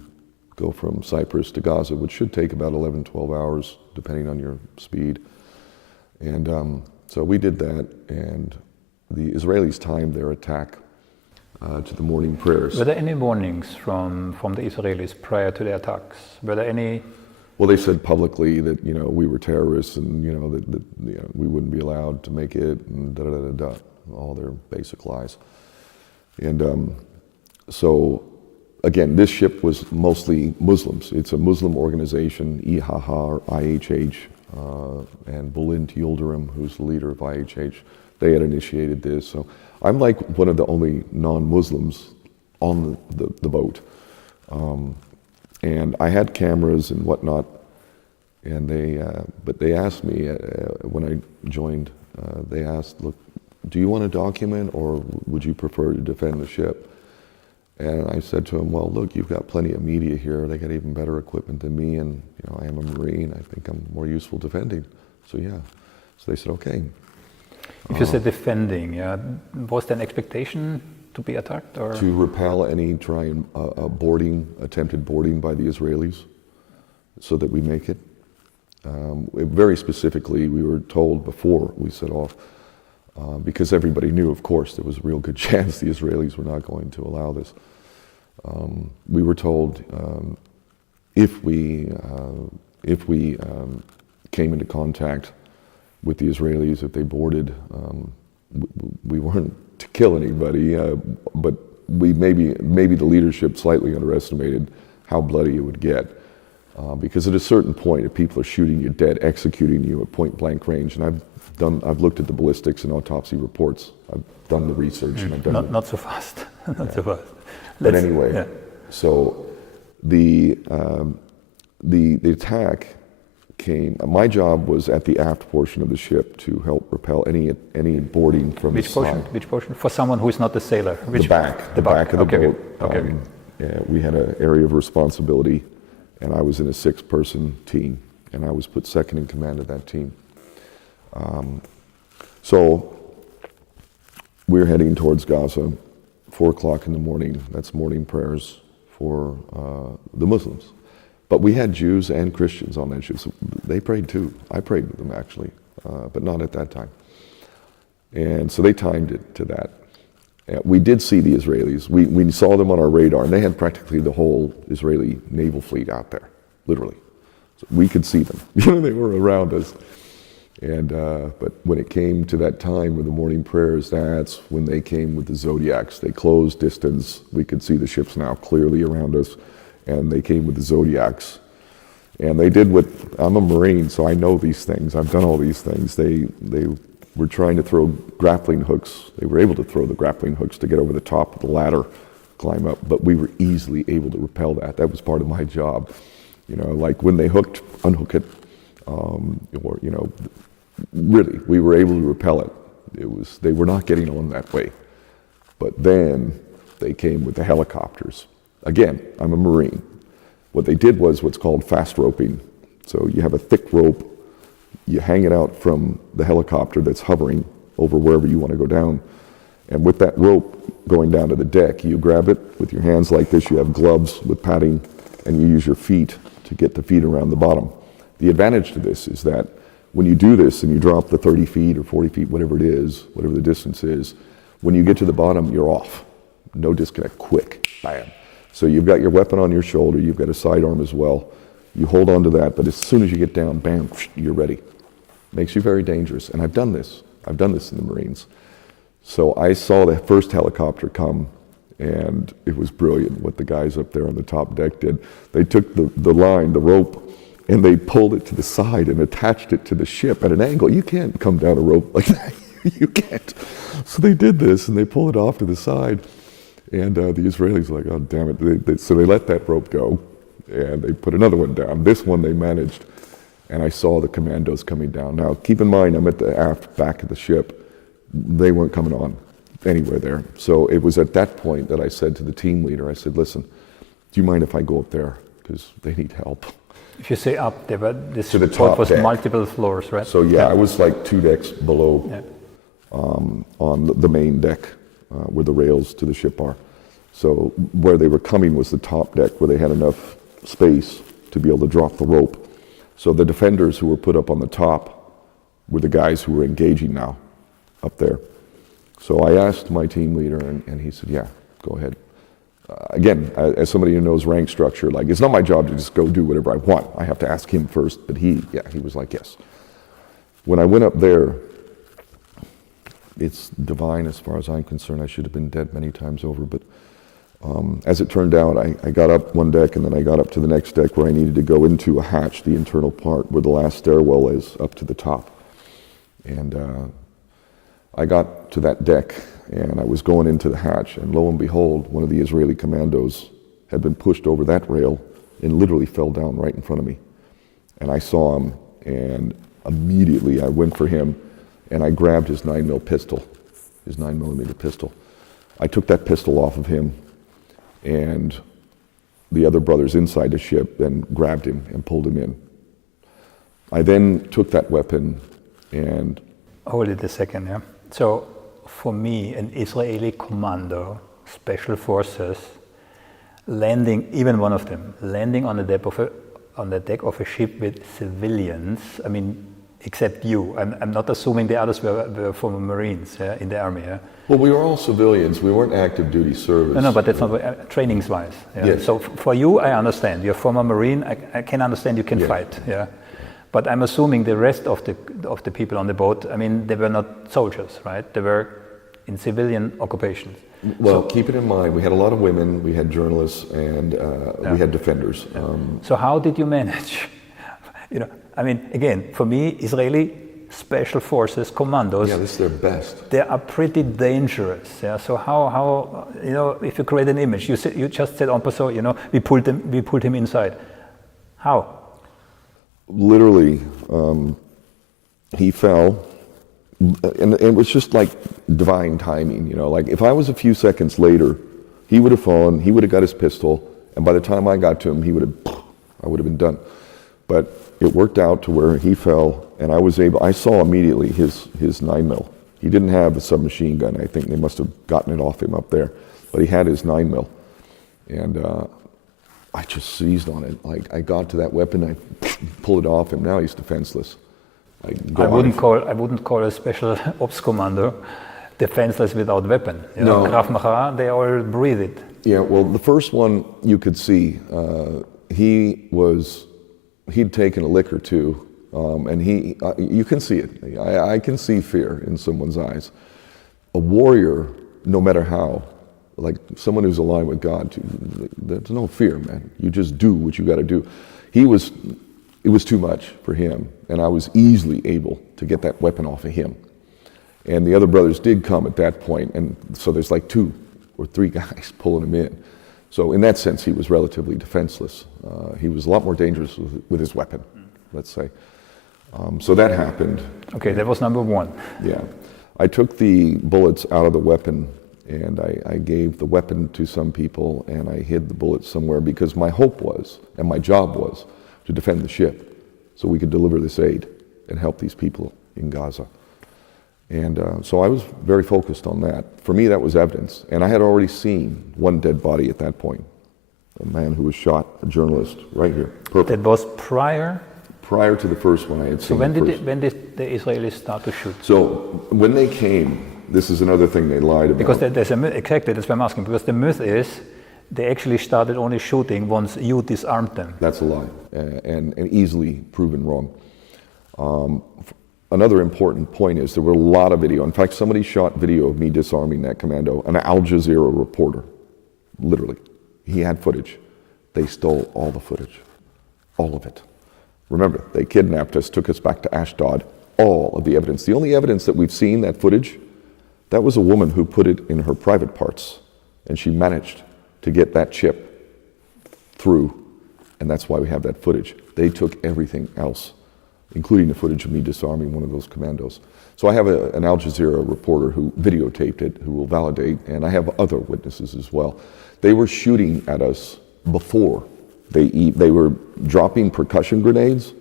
go from Cyprus to Gaza, which should take about 11, 12 hours, depending on your speed. And so we did that, and the Israelis timed their attack to the morning prayers. Were there any warnings from the Israelis prior to the attacks? Were there any? Well, they said publicly that, you know, we were terrorists, and, you know, that you know, we wouldn't be allowed to make it, and da-da-da-da, all their basic lies. And so, again, this ship was mostly Muslims. It's a Muslim organization, IHH or IHH, and Bulent Yildirim, who's the leader of IHH. They had initiated this. So I'm like one of the only non-Muslims on the boat. And I had cameras and whatnot, and but they asked me when I joined, they asked, look, do you want to document, or would you prefer to defend the ship? And I said to him, well, look, you've got plenty of media here. They got even better equipment than me, and, you know, I am a Marine. I think I'm more useful defending. So yeah. So they said, okay. If you said defending, was there an expectation to be attacked, or to repel any attempted boarding by the Israelis, so that we make it? Very specifically, we were told before we set off, because everybody knew, of course, there was a real good chance the Israelis were not going to allow this. We were told if we came into contact with the Israelis, if they boarded, we weren't to kill anybody, but we maybe the leadership slightly underestimated how bloody it would get. Because at a certain point, if people are shooting you dead, executing you at point blank range, and I've looked at the ballistics and autopsy reports. I've done the research, and I've done not so fast, not so fast. But anyway, so the attack came. My job was at the aft portion of the ship to help repel any boarding from the side. Which portion? For someone who is not a sailor. The back of the boat. Yeah, we had an area of responsibility, and I was in a 6-person team, and I was put second in command of that team. So we're heading towards Gaza, 4 o'clock in the morning. That's morning prayers for the Muslims. But we had Jews and Christians on that ship. So they prayed too. I prayed with them, actually, but not at that time. And so they timed it to that. We did see the Israelis. We saw them on our radar, and they had practically the whole Israeli naval fleet out there, literally. So we could see them. They were around us. But when it came to that time with the morning prayers, that's when they came with the Zodiacs. They closed distance. We could see the ships now clearly around us, and they came with the Zodiacs. And they did what, I'm a Marine, so I know these things. I've done all these things. They were trying to throw grappling hooks. They were able to throw the grappling hooks to get over the top of the ladder, climb up, but we were easily able to repel that. That was part of my job. You know, like when they hooked, unhook it, or, you know, really, we were able to repel it. They were not getting on that way. But then they came with the helicopters. Again, I'm a Marine. What they did was what's called fast roping. So you have a thick rope, you hang it out from the helicopter that's hovering over wherever you want to go down. And with that rope going down to the deck, you grab it with your hands like this, you have gloves with padding, and you use your feet to get the feet around the bottom. The advantage to this is that when you do this and you drop the 30 feet or 40 feet, whatever it is, whatever the distance is, when you get to the bottom, you're off. No disconnect, quick, bam. So you've got your weapon on your shoulder, you've got a sidearm as well. You hold on to that, but as soon as you get down, bam, you're ready. Makes you very dangerous, and I've done this in the Marines. So I saw the first helicopter come, and it was brilliant what the guys up there on the top deck did. They took the line, the rope, and they pulled it to the side and attached it to the ship at an angle. You can't come down a rope like that. You can't. So they did this, and they pulled it off to the side. And the Israelis were like, oh, damn it. So they let that rope go, and they put another one down. This one they managed, and I saw the commandos coming down. Now, keep in mind, I'm at the aft back of the ship. They weren't coming on anywhere there. So it was at that point that I said to the team leader, I said, listen, do you mind if I go up there? Because they need help. If you say up, there were this to the boat top was deck. multiple floors, right? So yeah, I was like 2 decks below Yeah. on the main deck where the rails to the ship are. So where they were coming was the top deck where they had enough space to be able to drop the rope. So the defenders who were put up on the top were the guys who were engaging now up there. So I asked my team leader, and he said, yeah, go ahead. Again, as somebody who knows rank structure, like, it's not my job to just go do whatever I want. I have to ask him first, but he was like, yes. When I went up there, it's divine as far as I'm concerned. I should have been dead many times over, but as it turned out, I got up one deck, and then I got up to the next deck where I needed to go into a hatch, the internal part where the last stairwell is up to the top. And I got to that deck, and I was going into the hatch, and lo and behold, one of the Israeli commandos had been pushed over that rail and literally fell down right in front of me. And I saw him, and immediately I went for him, and I grabbed his 9mm pistol, his 9mm pistol. I took that pistol off of him, and the other brothers inside the ship then grabbed him and pulled him in. I then took that weapon and... Hold it a second, yeah. So, for me, an Israeli commando, special forces, landing, even one of them, landing on the deck of a ship with civilians, I mean, except you. I'm not assuming the others were former Marines in the army. Yeah? Well, we were all civilians. We weren't active duty service. No, but that's not trainings-wise. Yeah? Yes. So for you, I understand. You're a former Marine. I can understand you can fight. Yeah. But I'm assuming the rest of the people on the boat, I mean, they were not soldiers, right? They were in civilian occupations. Well, keep it in mind, we had a lot of women, we had journalists, and we had defenders. So how did you manage? You know, I mean, again, for me, Israeli special forces, commandos. Yeah, this is their best. They are pretty dangerous. Yeah. So how you know, if you create an image, you just said en passant, you know, we pulled him inside. How? Literally, he fell, and it was just like divine timing, you know, like if I was a few seconds later, he would have fallen, he would have got his pistol, and by the time I got to him, I would have been done. But it worked out to where he fell, and I saw immediately his 9mm. He didn't have a submachine gun. I think they must have gotten it off him up there, but he had his 9mm. And I just seized on it. Like, I got to that weapon, I pulled it off him. Now he's defenseless. I wouldn't call a special ops commando defenseless without weapon. You know, Krav Maga, they all breathe it. Yeah, well, the first one you could see, he'd taken a lick or two, And you can see it. I can see fear in someone's eyes. A warrior, no matter how, like someone who's aligned with God, there's no fear, man. You just do what you got to do. It was too much for him, and I was easily able to get that weapon off of him. And the other brothers did come at that point, and so there's like 2 or 3 guys pulling him in. So in that sense, he was relatively defenseless. He was a lot more dangerous with his weapon, let's say. So that happened. Okay, that was number 1. Yeah. I took the bullets out of the weapon, and I gave the weapon to some people, and I hid the bullets somewhere because my hope was, and my job was, to defend the ship so we could deliver this aid and help these people in Gaza. And so I was very focused on that. For me, that was evidence. And I had already seen one dead body at that point, a man who was shot, a journalist, right here. Purple. That was prior? Prior to the first one I had seen. So when did the Israelis start to shoot? So when they came, this is another thing they lied about. Because there's a myth, exactly, that's why I'm asking, because the myth is they actually started only shooting once you disarmed them. That's a lie, and easily proven wrong. Another important point is there were a lot of video. In fact, somebody shot video of me disarming that commando, an Al Jazeera reporter, literally. He had footage. They stole all the footage, all of it. Remember, they kidnapped us, took us back to Ashdod, all of the evidence. The only evidence that we've seen, that footage, that was a woman who put it in her private parts, and she managed to get that chip through, and that's why we have that footage. They took everything else, including the footage of me disarming one of those commandos. So I have an Al Jazeera reporter who videotaped it, who will validate, and I have other witnesses as well. They were shooting at us before they were dropping percussion grenades.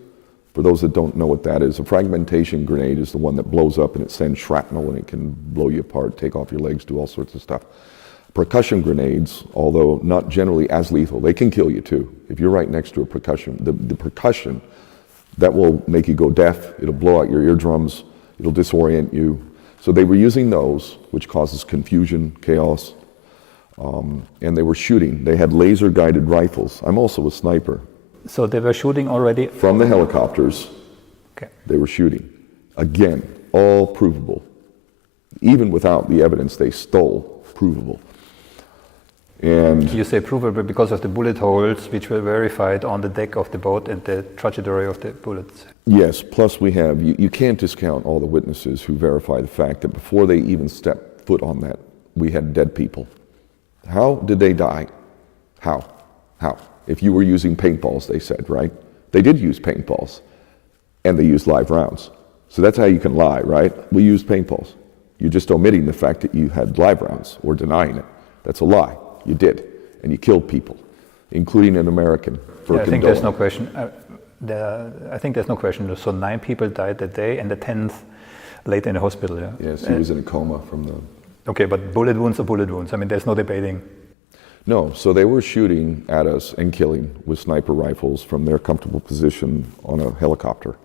For those that don't know what that is, a fragmentation grenade is the one that blows up and it sends shrapnel and it can blow you apart, take off your legs, do all sorts of stuff. Percussion grenades, although not generally as lethal, they can kill you too. If you're right next to a percussion, the percussion, that will make you go deaf, it'll blow out your eardrums, it'll disorient you. So they were using those, which causes confusion, chaos, and they were shooting. They had laser-guided rifles. I'm also a sniper. So they were shooting already? From the helicopters, okay. They were shooting. Again, all provable. Even without the evidence they stole, provable. And you say provable because of the bullet holes which were verified on the deck of the boat and the trajectory of the bullets. Yes, plus we have, you can't discount all the witnesses who verify the fact that before they even stepped foot on that, we had dead people. How did they die? How? If you were using paintballs, they said, right? They did use paintballs, and they used live rounds. So that's how you can lie, right? We used paintballs. You're just omitting the fact that you had live rounds or denying it. That's a lie. You did, and you killed people, including an American. Yeah, I think there's no question. I think there's no question. So 9 people died that day, and the 10th later in the hospital. Yeah. Yes, he was in a coma from the. Okay, but bullet wounds are bullet wounds. I mean, there's no debating. No, so they were shooting at us and killing with sniper rifles from their comfortable position on a helicopter.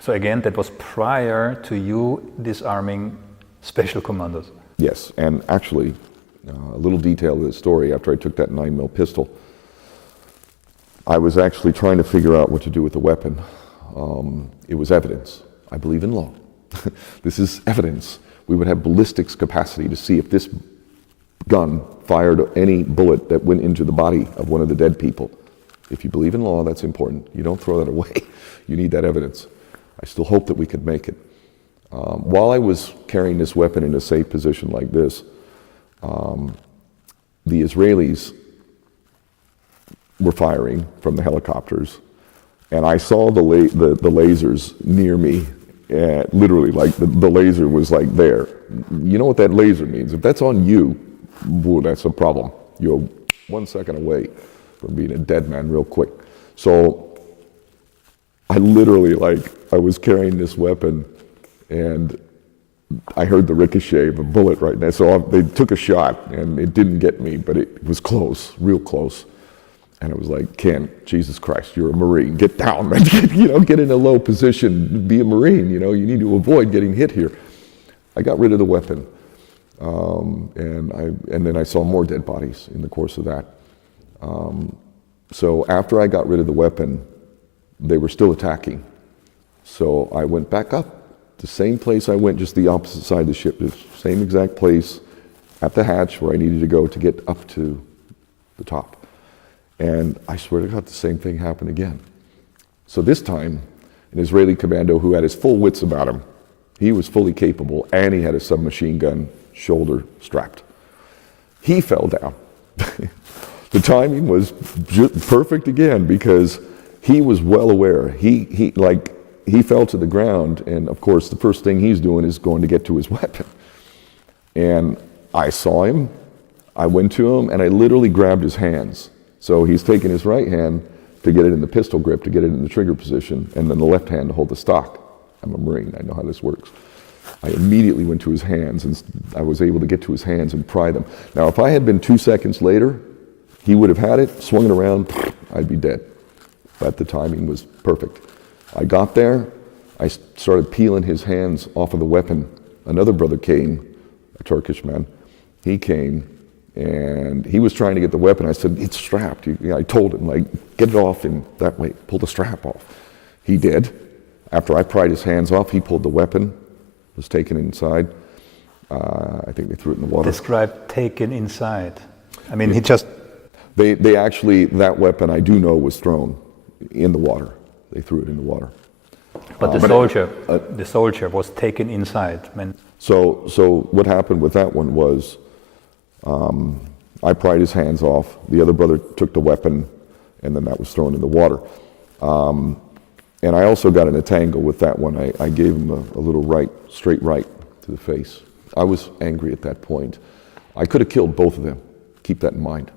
So again, that was prior to you disarming special commandos. Yes, and actually, a little detail of the story, after I took that 9mm pistol, I was actually trying to figure out what to do with the weapon. It was evidence. I believe in law. This is evidence. We would have ballistics capacity to see if this gun fired any bullet that went into the body of one of the dead people. If you believe in law, that's important. You don't throw that away. You need that evidence. I still hope that we could make it. While I was carrying this weapon in a safe position like this, the Israelis were firing from the helicopters, and I saw the lasers near me. Literally, like the laser was like there. You know what that laser means? If that's on you, boy, that's a problem. You're 1 second away from being a dead man real quick. So I literally, I was carrying this weapon, and I heard the ricochet of a bullet right now. So they took a shot, and it didn't get me, but it was close, real close. And it was like, Ken, Jesus Christ, you're a Marine. Get down, man. Get in a low position. Be a Marine. You need to avoid getting hit here. I got rid of the weapon, and then I saw more dead bodies in the course of that. So after I got rid of the weapon, they were still attacking. So I went back up, the same place I went, just the opposite side of the ship, the same exact place at the hatch where I needed to go to get up to the top. And I swear to God, the same thing happened again. So this time, an Israeli commando who had his full wits about him, he was fully capable, and he had a submachine gun shoulder strapped. He fell down. The timing was perfect again, because he was well aware. He fell to the ground, and of course the first thing he's doing is going to get to his weapon. And I saw him, I went to him, and I literally grabbed his hands. So he's taking his right hand to get it in the pistol grip, to get it in the trigger position, and then the left hand to hold the stock. I'm a Marine, I know how this works. I immediately went to his hands, and I was able to get to his hands and pry them. Now, if I had been 2 seconds later, he would have had it, swung it around, I'd be dead. But the timing was perfect. I got there, I started peeling his hands off of the weapon. Another brother came, a Turkish man. He came, and he was trying to get the weapon. I said, it's strapped. I told him, get it off in that way, pull the strap off. He did. After I pried his hands off, he pulled the weapon, was taken inside. I think they threw it in the water. Describe taken inside. I mean, he just... They actually, that weapon I do know was thrown in the water. They threw it in the water. But the soldier was taken inside. So what happened with that one was, I pried his hands off. The other brother took the weapon, and then that was thrown in the water. And I also got in a tangle with that one. I gave him a little straight right to the face. I was angry at that point. I could have killed both of them. Keep that in mind.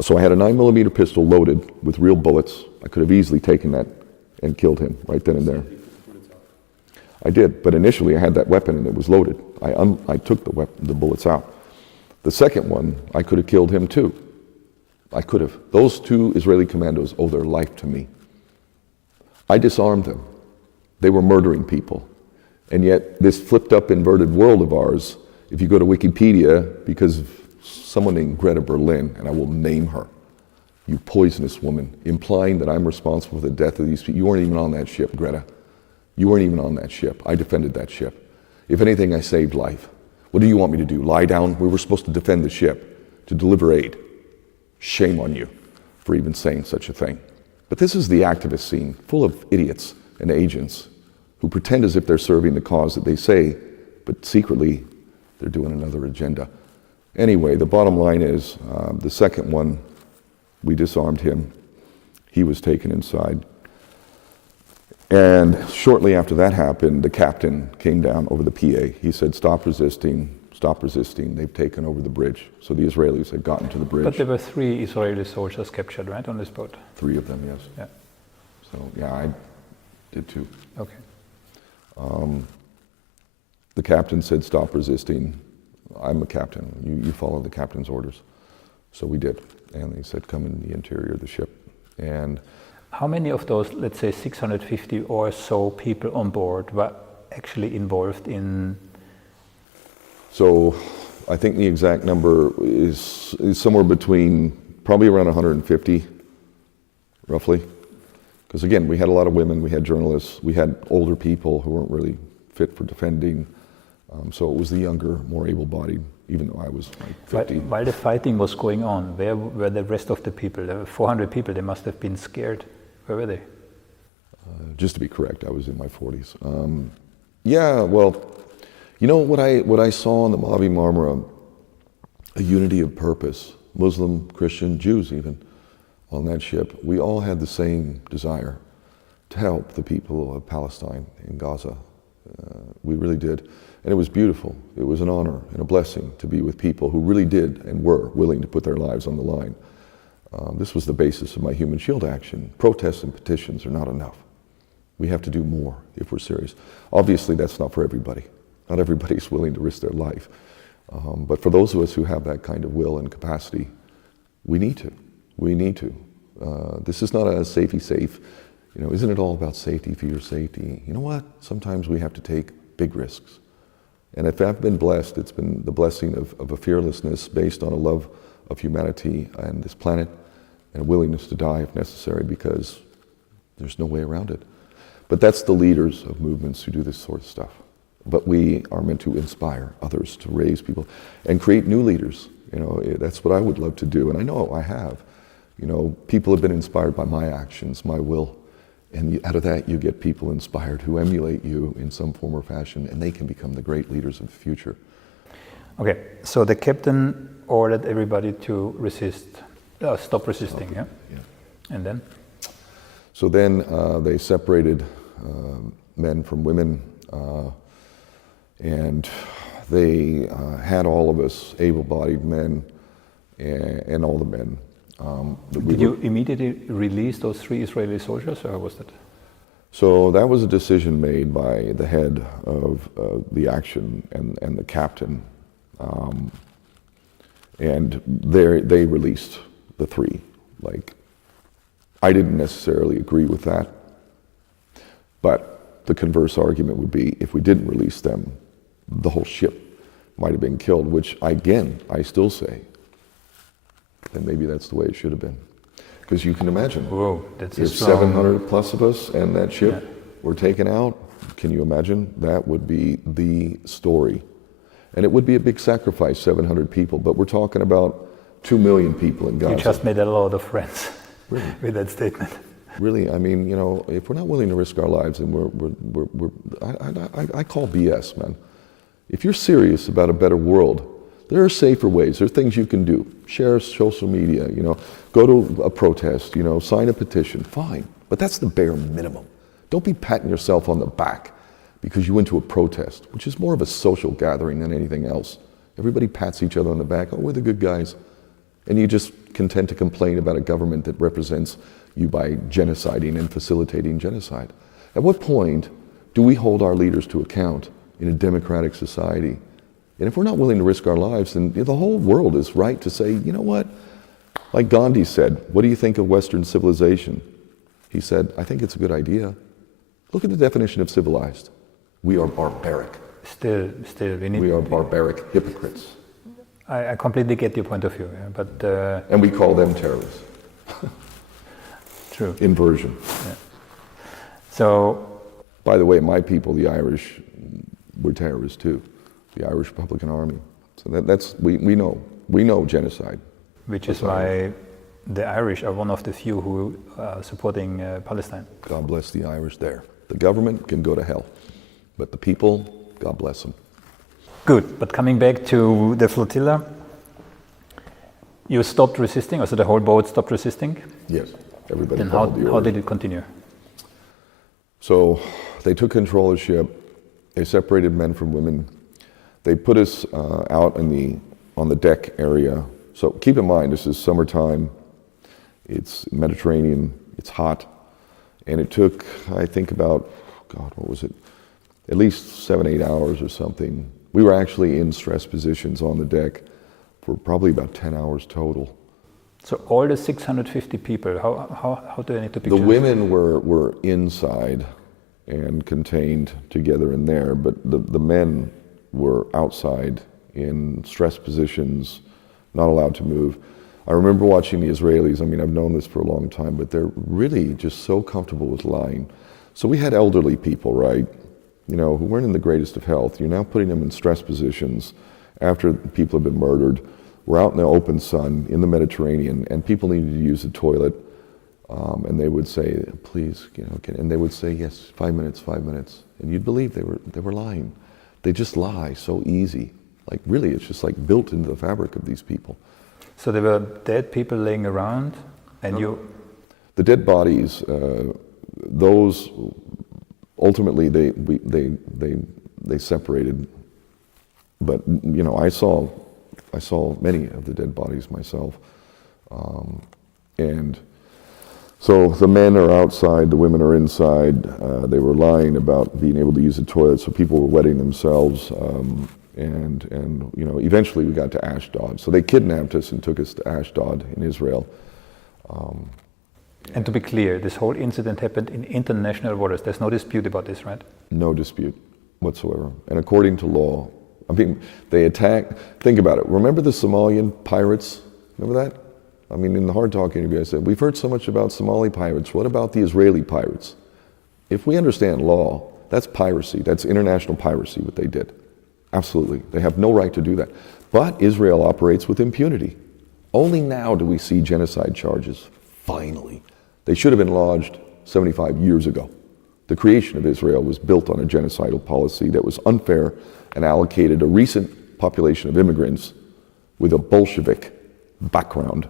So I had a 9mm pistol loaded with real bullets. I could have easily taken that and killed him right then and there. I did, but initially I had that weapon and it was loaded. I took the bullets out. The second one, I could have killed him too. I could have. Those two Israeli commandos owe their life to me. I disarmed them. They were murdering people. And yet this flipped up inverted world of ours, if you go to Wikipedia, because of someone named Greta Berlin, and I will name her, you poisonous woman, implying that I'm responsible for the death of these people. You weren't even on that ship, Greta. You weren't even on that ship. I defended that ship. If anything, I saved life. What do you want me to do? Lie down? We were supposed to defend the ship, to deliver aid. Shame on you for even saying such a thing. But this is the activist scene, full of idiots and agents who pretend as if they're serving the cause that they say, but secretly they're doing another agenda. Anyway, the bottom line is, the second one, we disarmed him. He was taken inside. And shortly after that happened, the captain came down over the PA. He said, stop resisting, they've taken over the bridge. So the Israelis had gotten to the bridge. But there were 3 Israeli soldiers captured, right, on this boat? 3 of them, yes. Yeah. So, yeah, I did too. Okay. The captain said, stop resisting. I'm a captain. You follow the captain's orders. So we did. And they said, come in the interior of the ship. And how many of those, let's say 650 or so people on board were actually involved in? So I think the exact number is somewhere between probably around 150, roughly. Because again, we had a lot of women, we had journalists, we had older people who weren't really fit for defending. So it was the younger, more able-bodied, even though I was like 50. While the fighting was going on, where were the rest of the people? There were 400 people, they must have been scared. Where were they? Just to be correct, I was in my 40s. Yeah, well, you know what I saw on the Mavi Marmara, a unity of purpose, Muslim, Christian, Jews even, on that ship. We all had the same desire to help the people of Palestine in Gaza. We really did. And it was beautiful. It was an honor and a blessing to be with people who really did and were willing to put their lives on the line. This was the basis of my Human Shield action. Protests and petitions are not enough. We have to do more if we're serious. Obviously, that's not for everybody. Not everybody's willing to risk their life. But for those of us who have that kind of will and capacity, we need to. We need to. This is not a safety safe. You know, isn't it all about safety for your safety? You know what? Sometimes we have to take big risks. And if I've been blessed, it's been the blessing of a fearlessness based on a love of humanity and this planet and a willingness to die if necessary, because there's no way around it. But that's the leaders of movements who do this sort of stuff. But we are meant to inspire others, to raise people, and create new leaders. You know, that's what I would love to do, and I know I have. You know, people have been inspired by my actions, my will, and out of that you get people inspired who emulate you in some form or fashion, and they can become the great leaders of the future. Okay, so the captain ordered everybody to resist, stop resisting, yeah? And then? So then they separated men from women, and they had all of us able-bodied men and all the men. Did you immediately release those 3 Israeli soldiers, or was that? So that was a decision made by the head of the action and the captain, and they released the 3. Like, I didn't necessarily agree with that, but the converse argument would be if we didn't release them, the whole ship might have been killed, which again, I still say, then maybe that's the way it should have been. Because you can imagine, whoa, that's if 700 plus of us and that ship were taken out, can you imagine? That would be the story. And it would be a big sacrifice, 700 people, but we're talking about 2 million people in Gaza. You just made a lot of friends really? with that statement. Really, I mean, you know, if we're not willing to risk our lives, then I call BS, man. If you're serious about a better world, there are safer ways. There are things you can do. Share social media, you know, go to a protest, you know, sign a petition, fine. But that's the bare minimum. Don't be patting yourself on the back because you went to a protest, which is more of a social gathering than anything else. Everybody pats each other on the back, oh, we're the good guys. And you just content to complain about a government that represents you by genociding and facilitating genocide. At what point do we hold our leaders to account in a democratic society? And if we're not willing to risk our lives, then the whole world is right to say, you know what? Like Gandhi said, what do you think of Western civilization? He said, I think it's a good idea. Look at the definition of civilized. We are barbaric. Still, we are barbaric hypocrites. I completely get your point of view, yeah, but... and we call them terrorists. True. Inversion. Yeah. So... By the way, my people, the Irish, were terrorists too. The Irish Republican Army. So we know genocide. Which is why the Irish are one of the few who are supporting Palestine. God bless the Irish there. The government can go to hell, but the people, God bless them. Good, but coming back to the flotilla, you stopped resisting, or so the whole boat stopped resisting? Yes, everybody. Then how did it continue? So they took control of the ship, they separated men from women, they put us out on the deck area. So keep in mind, this is summertime, it's Mediterranean, it's hot, and it took, I think about, God, what was it? At least 7-8 hours or something. We were actually in stress positions on the deck for probably about 10 hours total. So all the 650 people, how do I need to picture the women were inside and contained together in there, but the men were outside in stress positions, not allowed to move. I remember watching the Israelis, I mean, I've known this for a long time, but they're really just so comfortable with lying. So we had elderly people, right, you know, who weren't in the greatest of health. You're now putting them in stress positions after people have been murdered. We're out in the open sun in the Mediterranean, and people needed to use the toilet, and they would say, please, you know, and they would say, yes, 5 minutes, 5 minutes. And you'd believe they were lying. They just lie so easy. Like really, it's just like built into the fabric of these people. So there were dead people laying around, and the dead bodies, those ultimately they separated. But you know, I saw many of the dead bodies myself, and so the men are outside, the women are inside. They were lying about being able to use the toilet, so people were wetting themselves. And you know, eventually we got to Ashdod. So they kidnapped us and took us to Ashdod in Israel. And to be clear, this whole incident happened in international waters. There's no dispute about this, right? No dispute whatsoever. And according to law, I mean, they attacked, think about it. Remember the Somalian pirates? Remember that? I mean, in the Hard Talk interview, I said, we've heard so much about Somali pirates. What about the Israeli pirates? If we understand law, that's piracy. That's international piracy, what they did. Absolutely. They have no right to do that. But Israel operates with impunity. Only now do we see genocide charges, finally. They should have been lodged 75 years ago. The creation of Israel was built on a genocidal policy that was unfair and allocated a recent population of immigrants with a Bolshevik background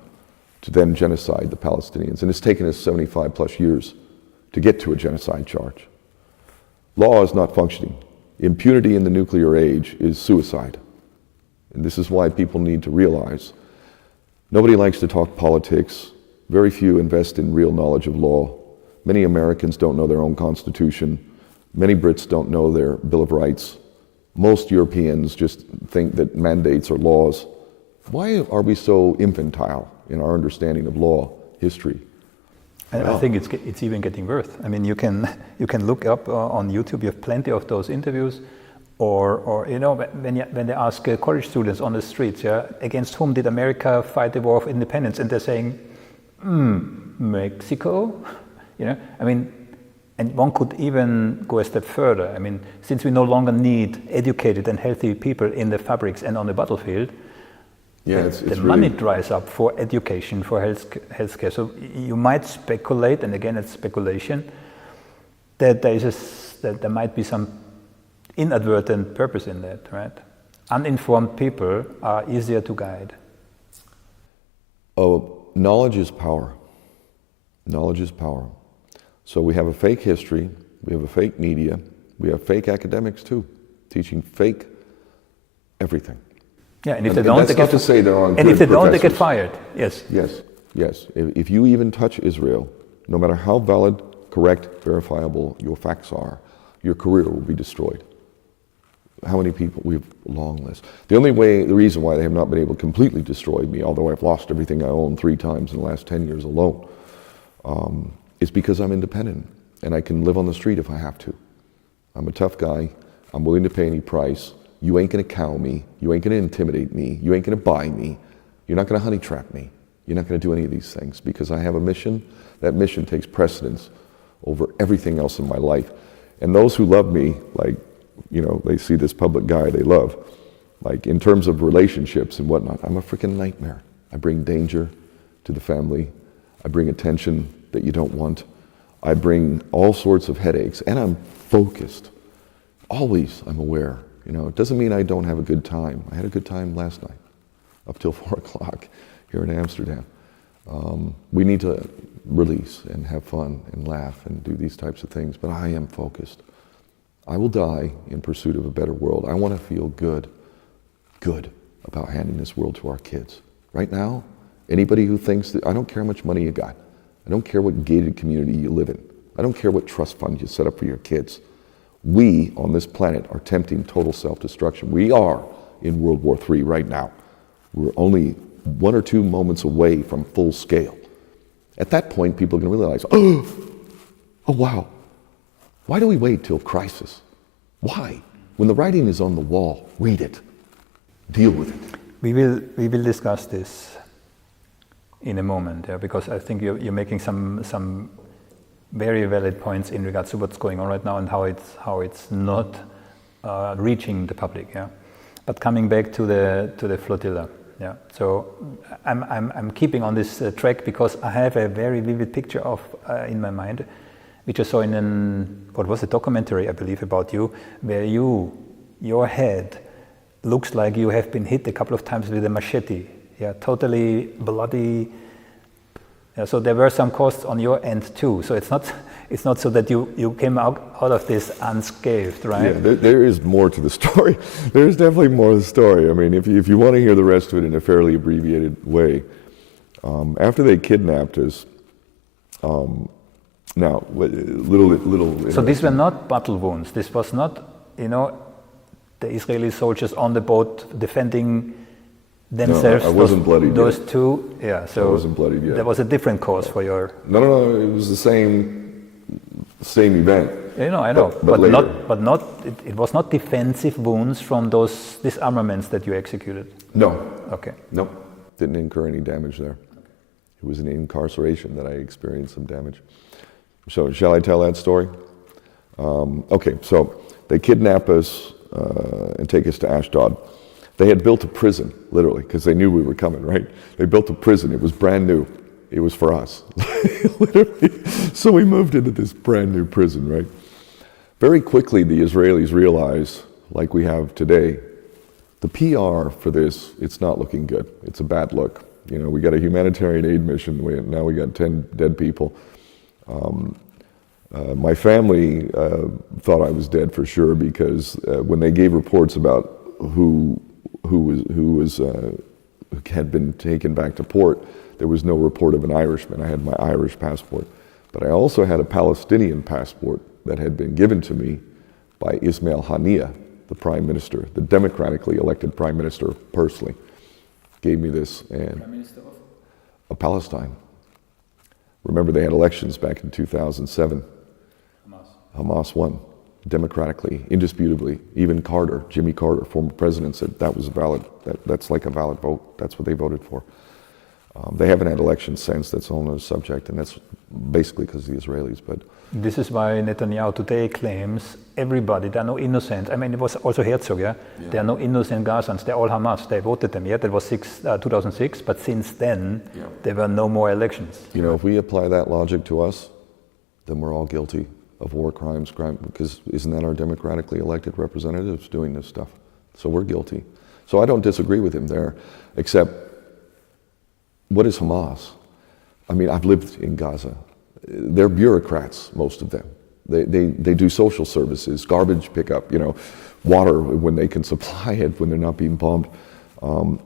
to then genocide the Palestinians. And it's taken us 75 plus years to get to a genocide charge. Law is not functioning. Impunity in the nuclear age is suicide. And this is why people need to realize nobody likes to talk politics. Very few invest in real knowledge of law. Many Americans don't know their own constitution. Many Brits don't know their Bill of Rights. Most Europeans just think that mandates are laws. Why are we so infantile in our understanding of law, history? I think it's even getting worse. I mean, you can look up on YouTube. You have plenty of those interviews, or you know, when they ask college students on the streets, against whom did America fight the War of Independence, and they're saying, Mexico. You know, I mean, and one could even go a step further. I mean, since we no longer need educated and healthy people in the fabrics and on the battlefield. Yeah, the money dries up for education, for healthcare. So you might speculate, and again, it's speculation, that there might be some inadvertent purpose in that, right? Uninformed people are easier to guide. Oh, knowledge is power. Knowledge is power. So we have a fake history, we have a fake media, we have fake academics too, teaching fake everything. Yeah, and if they don't, that's not to say there aren't and if they good don't, they get professors. fired. Yes. Yes, yes. If you even touch Israel, no matter how valid, correct, verifiable your facts are, your career will be destroyed. How many people? We have a long list. The reason why they have not been able to completely destroy me, although I've lost everything I own 3 times in the last 10 years alone, is because I'm independent and I can live on the street if I have to. I'm a tough guy. I'm willing to pay any price. You ain't gonna cow me. You ain't gonna intimidate me. You ain't gonna buy me. You're not gonna honey trap me. You're not gonna do any of these things because I have a mission. That mission takes precedence over everything else in my life. And those who love me, like, you know, they see this public guy they love, like in terms of relationships and whatnot, I'm a freaking nightmare. I bring danger to the family. I bring attention that you don't want. I bring all sorts of headaches, and I'm focused. Always I'm aware. You know, it doesn't mean I don't have a good time. I had a good time last night, up till 4 o'clock here in Amsterdam. We need to release and have fun and laugh and do these types of things, but I am focused. I will die in pursuit of a better world. I want to feel good about handing this world to our kids. Right now, anybody who thinks that, I don't care how much money you got. I don't care what gated community you live in. I don't care what trust fund you set up for your kids. We on this planet are tempting total self-destruction. We are in World War III right now. We're only 1 or 2 moments away from full scale. At that point, people are going to realize, oh wow, why do we wait till crisis? Why? When the writing is on the wall, read it. Deal with it. We will discuss this in a moment, because I think you're making some very valid points in regards to what's going on right now and how it's not reaching the public. Yeah, but coming back to the flotilla. Yeah, so I'm keeping on this track because I have a very vivid picture of in my mind, which I saw in a documentary I believe about you, where your head looks like you have been hit a couple of times with a machete. Yeah, totally bloody. Yeah, so there were some costs on your end too. So it's not so that you came out of this unscathed, right? Yeah, there is more to the story. There's definitely more to the story. I mean, if you want to hear the rest of it in a fairly abbreviated way, after they kidnapped us, now little. So these were not battle wounds. This was not, the Israeli soldiers on the boat defending themselves. No, I wasn't bloodied those yet. two, yeah. So I wasn't bloodied yet. There was a different cause for your. No. It was the same event. I know, but not. It was not defensive wounds from those disarmaments that you executed. No. Okay. Nope. Didn't incur any damage there. It was an incarceration that I experienced some damage. So shall I tell that story? Okay, so they kidnap us and take us to Ashdod. They had built a prison, literally, because they knew we were coming, right? They built a prison. It was brand new. It was for us, literally. So we moved into this brand new prison, right? Very quickly, the Israelis realize, like we have today, the PR for this, it's not looking good. It's a bad look. You know, we got a humanitarian aid mission. Now we got 10 dead people. My family thought I was dead for sure because when they gave reports about who had been taken back to port, there was no report of an Irishman. I had my Irish passport, but I also had a Palestinian passport that had been given to me by Ismail Haniyeh, the prime minister, the democratically elected prime minister personally, gave me this. And Prime Minister of Palestine. Remember, they had elections back in 2007. Hamas won democratically, indisputably. Even Carter, Jimmy Carter, former president, said that was valid. That's like a valid vote. That's what they voted for. They haven't had elections since. That's a whole other subject, and that's basically because of the Israelis. But this is why Netanyahu today claims everybody, there are no innocent. I mean, it was also Herzog, yeah? There are no innocent Gazans, they're all Hamas. They voted them, yeah? That was 2006, but since then, there were no more elections. you know, if we apply that logic to us, then we're all guilty of war crimes, because isn't that our democratically elected representatives doing this stuff? So we're guilty. So I don't disagree with him there, except what is Hamas? I mean, I've lived in Gaza. They're bureaucrats, most of them. They do social services, garbage pickup, you know, water when they can supply it, when they're not being bombed.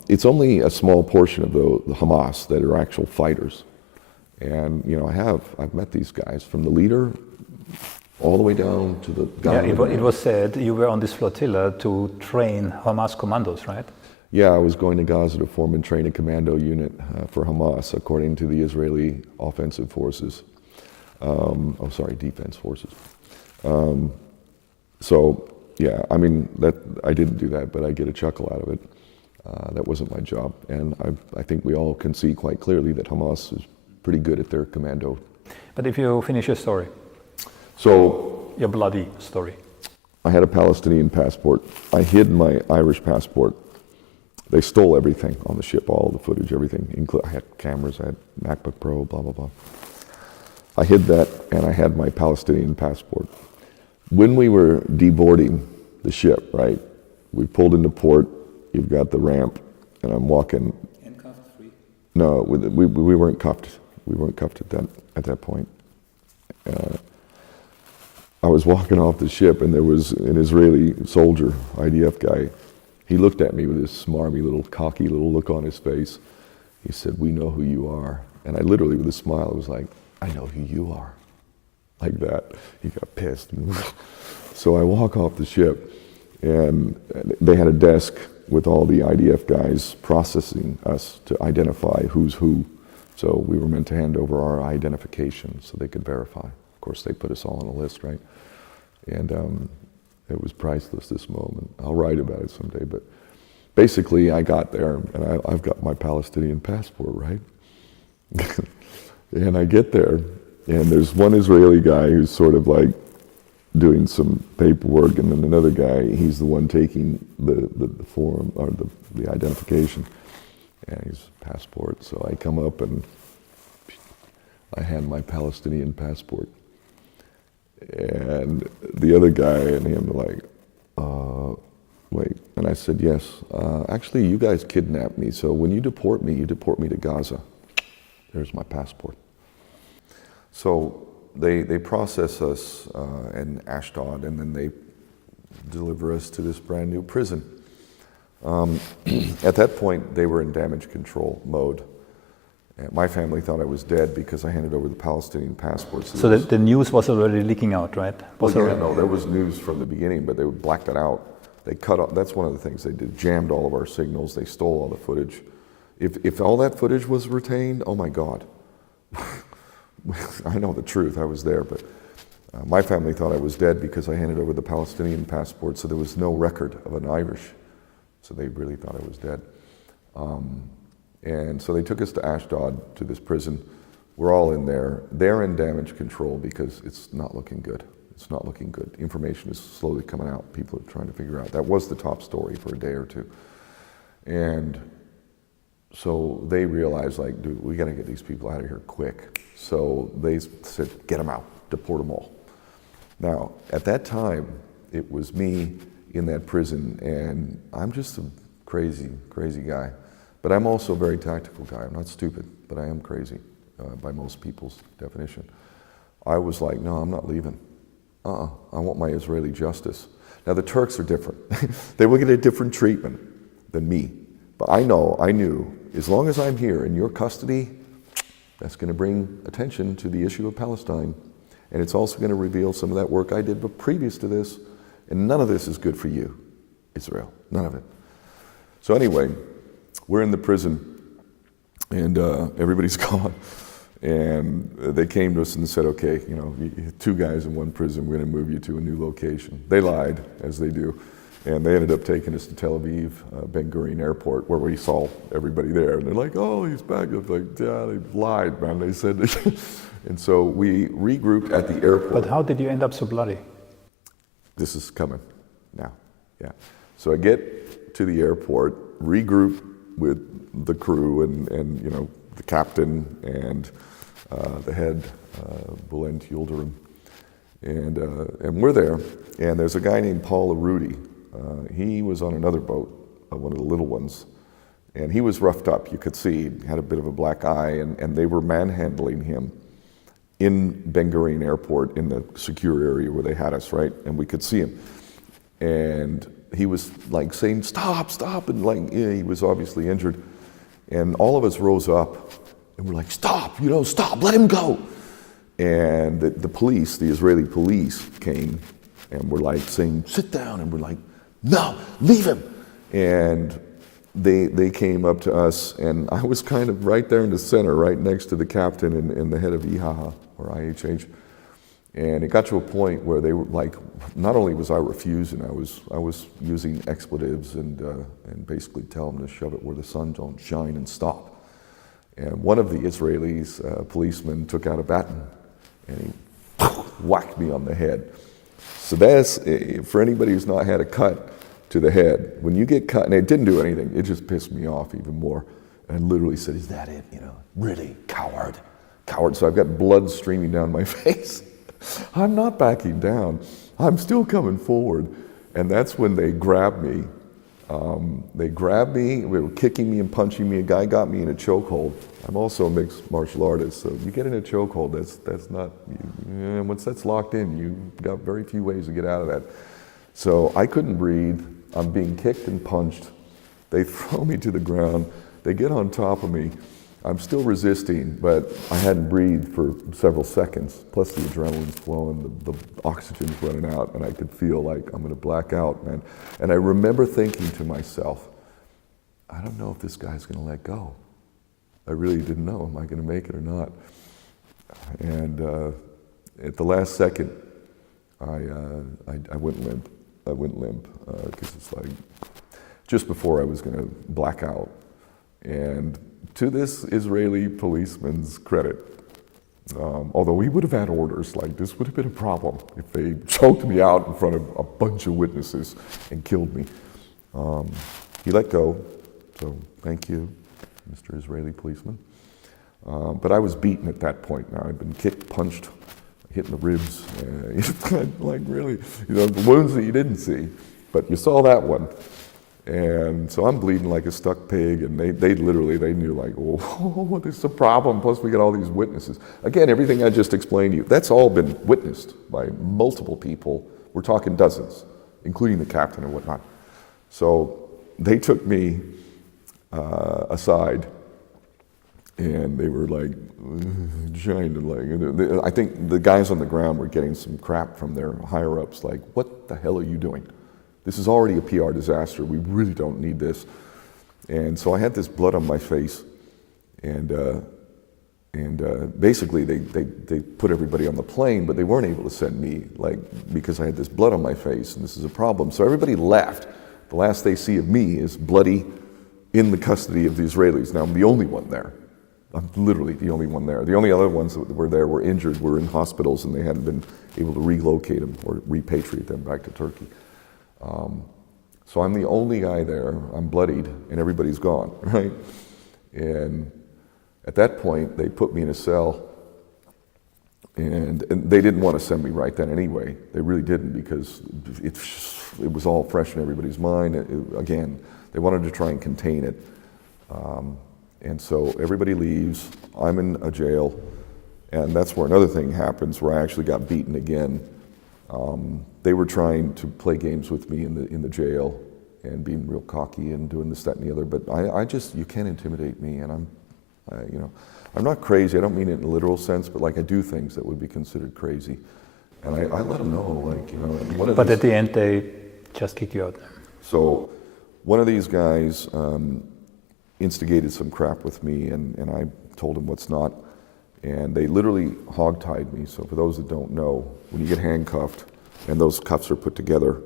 It's only a small portion of the Hamas that are actual fighters. And, you know, I've met these guys, from the leader all the way down to the guy. Yeah, it was said you were on this flotilla to train Hamas commandos, right? Yeah, I was going to Gaza to form and train a commando unit for Hamas, according to the Israeli offensive forces. Defense forces. So, yeah, I mean, I didn't do that, but I get a chuckle out of it. That wasn't my job. And I think we all can see quite clearly that Hamas is pretty good at their commando. But if you finish your story, so your bloody story. I had a Palestinian passport. I hid my Irish passport. They stole everything on the ship, all the footage, everything. I had cameras, I had MacBook Pro, blah, blah, blah. I hid that, and I had my Palestinian passport. When we were deboarding the ship, right, we pulled into port, you've got the ramp, and I'm walking. Handcuffed, free? No, we weren't cuffed. We weren't cuffed at that point. I was walking off the ship, and there was an Israeli soldier, IDF guy. He looked at me with this smarmy little, cocky little look on his face. He said, "We know who you are." And I literally, with a smile, was like, "I know who you are." Like that. He got pissed. So I walk off the ship, and they had a desk with all the IDF guys processing us to identify who's who. So we were meant to hand over our identification so they could verify. Of course, they put us all on a list, right? And it was priceless, this moment. I'll write about it someday. But basically, I got there, and I've got my Palestinian passport, right? And I get there, and there's one Israeli guy who's sort of like doing some paperwork, and then another guy, he's the one taking the form, or the identification, and his passport. So I come up, and I hand my Palestinian passport. And the other guy and him are like, wait. And I said, yes, actually you guys kidnapped me, so when you deport me to Gaza. There's my passport. So they process us in Ashdod, and then they deliver us to this brand new prison. At that point, they were in damage control mode. And my family thought I was dead because I handed over the Palestinian passport. So the news was already leaking out, right? No, there was news from the beginning, but they blacked it out. They cut off, that's one of the things they did, jammed all of our signals, they stole all the footage. If all that footage was retained, oh my God. I know the truth, I was there, but my family thought I was dead because I handed over the Palestinian passport, so there was no record of an Irish. So they really thought I was dead. And so they took us to Ashdod, to this prison. We're all in there. They're in damage control because it's not looking good. It's not looking good. Information is slowly coming out. People are trying to figure out. That was the top story for a day or two. And so they realized, like, dude, we got to get these people out of here quick. So they said, get them out, deport them all. Now, at that time, it was me in that prison, and I'm just a crazy, crazy guy. But I'm also a very tactical guy. I'm not stupid, but I am crazy by most people's definition. I was like, no, I'm not leaving. I want my Israeli justice. Now, the Turks are different. They will get a different treatment than me. But I knew, as long as I'm here in your custody, that's going to bring attention to the issue of Palestine. And it's also going to reveal some of that work I did but previous to this. And none of this is good for you, Israel. None of it. So anyway, we're in the prison, and everybody's gone. And they came to us and said, okay, you know, 2 guys in one prison, we're going to move you to a new location. They lied, as they do. And they ended up taking us to Tel Aviv, Ben Gurion Airport, where we saw everybody there. And they're like, oh, he's back. I was like, yeah, they lied, man. They said, and so we regrouped at the airport. But how did you end up so bloody? This is coming now, yeah. So I get to the airport, regroup with the crew and you know, the captain and the head, Bulent Yildirim. And we're there, and there's a guy named Paul Arudi. He was on another boat, one of the little ones, and he was roughed up. You could see he had a bit of a black eye, and they were manhandling him in Ben Gurion Airport in the secure area where they had us, right? And we could see him. And he was like saying, stop, stop, and like, yeah, he was obviously injured. And all of us rose up, and we're like, stop, you know, stop, let him go. And the police, the Israeli police came, and were like saying, sit down, and we're like, no, leave him. And they came up to us, and I was kind of right there in the center, right next to the captain and the head of IHH, or IHH. And it got to a point where they were like, not only was I refusing, I was using expletives and basically tell them to shove it where the sun don't shine and stop. And one of the Israelis, policemen, took out a baton and he whacked me on the head. So that's, for anybody who's not had a cut to the head, when you get cut, and it didn't do anything, it just pissed me off even more. And literally said, is that it? You know, really, coward, coward. So I've got blood streaming down my face. I'm not backing down. I'm still coming forward. And that's when they grabbed me. They were kicking me and punching me. A guy got me in a chokehold. I'm also a mixed martial artist, so you get in a chokehold, that's not, once that's locked in, you've got very few ways to get out of that. So I couldn't breathe. I'm being kicked and punched. They throw me to the ground. They get on top of me. I'm still resisting, but I hadn't breathed for several seconds. Plus the adrenaline's flowing, the oxygen's running out, and I could feel like I'm gonna black out, man. And I remember thinking to myself, I don't know if this guy's gonna let go. I really didn't know, am I gonna make it or not? And at the last second, I went limp. I went limp, because it's like, just before I was gonna black out. And to this Israeli policeman's credit, although he would have had orders, like this would have been a problem if they choked me out in front of a bunch of witnesses and killed me. He let go, so thank you, Mr. Israeli policeman. But I was beaten at that point now. I'd been kicked, punched, hit in the ribs, like really, you know, the wounds that you didn't see, but you saw that one. And so I'm bleeding like a stuck pig, and they knew like, oh, this is a problem, plus we got all these witnesses. Again, everything I just explained to you, that's all been witnessed by multiple people. We're talking dozens, including the captain and whatnot. So they took me aside, and they were like, trying to like, I think the guys on the ground were getting some crap from their higher-ups, like, what the hell are you doing? This is already a PR disaster. We really don't need this. And so I had this blood on my face, and basically they put everybody on the plane, but they weren't able to send me, like, because I had this blood on my face, and this is a problem. So everybody left. The last they see of me is bloody in the custody of the Israelis. Now I'm the only one there. I'm literally the only one there. The only other ones that were there were injured, were in hospitals, and they hadn't been able to relocate them or repatriate them back to Turkey. So I'm the only guy there. I'm bloodied, and everybody's gone, right? And at that point, they put me in a cell, and they didn't want to send me right then anyway. They really didn't, because it was all fresh in everybody's mind. Again, they wanted to try and contain it. And so everybody leaves. I'm in a jail, and that's where another thing happens, where I actually got beaten again. They were trying to play games with me in the jail and being real cocky and doing this, that, and the other. But I just, you can't intimidate me, and I'm not crazy. I don't mean it in a literal sense, but like I do things that would be considered crazy, and I let them know, like, But at the end, they just kicked you out. So one of these guys instigated some crap with me, and I told him what's not, and they literally hog-tied me. So for those that don't know, when you get handcuffed and those cuffs are put together,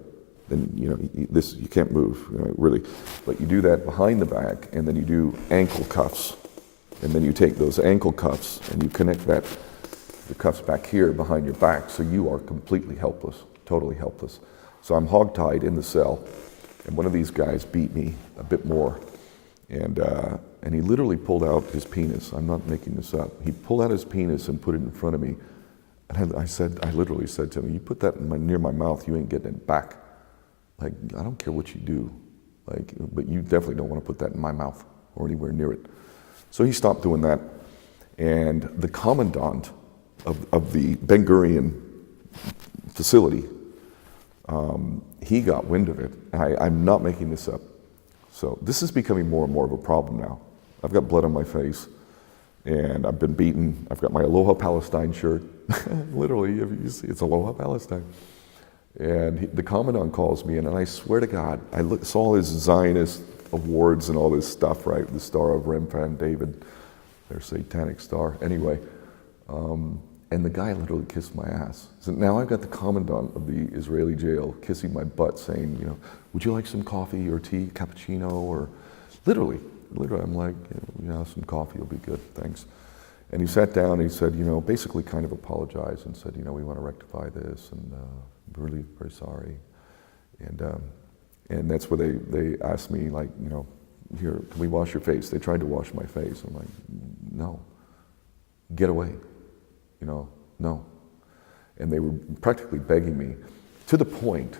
then you can't move, really. But you do that behind the back, and then you do ankle cuffs, and then you take those ankle cuffs and you connect the cuffs back here behind your back, so you are completely helpless, totally helpless. So I'm hog-tied in the cell, and one of these guys beat me a bit more, and he literally pulled out his penis. I'm not making this up. He pulled out his penis and put it in front of me, and I literally said to him, "You put that near my mouth, you ain't getting it back. Like, I don't care what you do, like, but you definitely don't want to put that in my mouth or anywhere near it." So he stopped doing that, and the commandant of the Ben Gurion facility, he got wind of it. I'm not making this up. So this is becoming more and more of a problem now. I've got blood on my face, and I've been beaten. I've got my Aloha Palestine shirt. Literally, if you see, it's Aloha Palestine. And the commandant calls me in, and I swear to God, I saw his Zionist awards and all this stuff, right? The Star of Remphan David, their satanic star. Anyway, and the guy literally kissed my ass. So now I've got the commandant of the Israeli jail kissing my butt, saying, "Would you like some coffee or tea, cappuccino?" Or literally, I'm like, "Yeah, some coffee will be good, thanks." And he sat down and he said, basically kind of apologized and said, "We want to rectify this, and really very sorry." And that's where they asked me, like, "Here, can we wash your face?" They tried to wash my face. I'm like, "No, get away, no." And they were practically begging me, to the point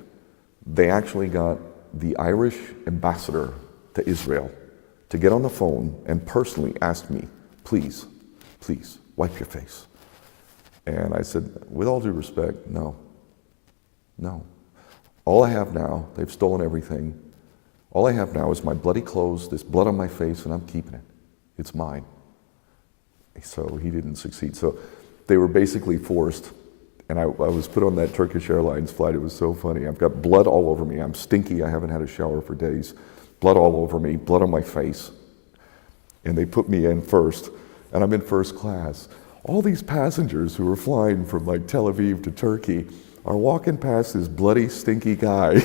they actually got the Irish ambassador to Israel to get on the phone and personally ask me, please, wipe your face. And I said, with all due respect, no. All I have now, they've stolen everything. All I have now is my bloody clothes, this blood on my face, and I'm keeping it. It's mine. So he didn't succeed. So they were basically forced, and I was put on that Turkish Airlines flight. It was so funny. I've got blood all over me. I'm stinky. I haven't had a shower for days. Blood all over me, blood on my face. And they put me in first, and I'm in first class. All these passengers who are flying from like Tel Aviv to Turkey are walking past this bloody, stinky guy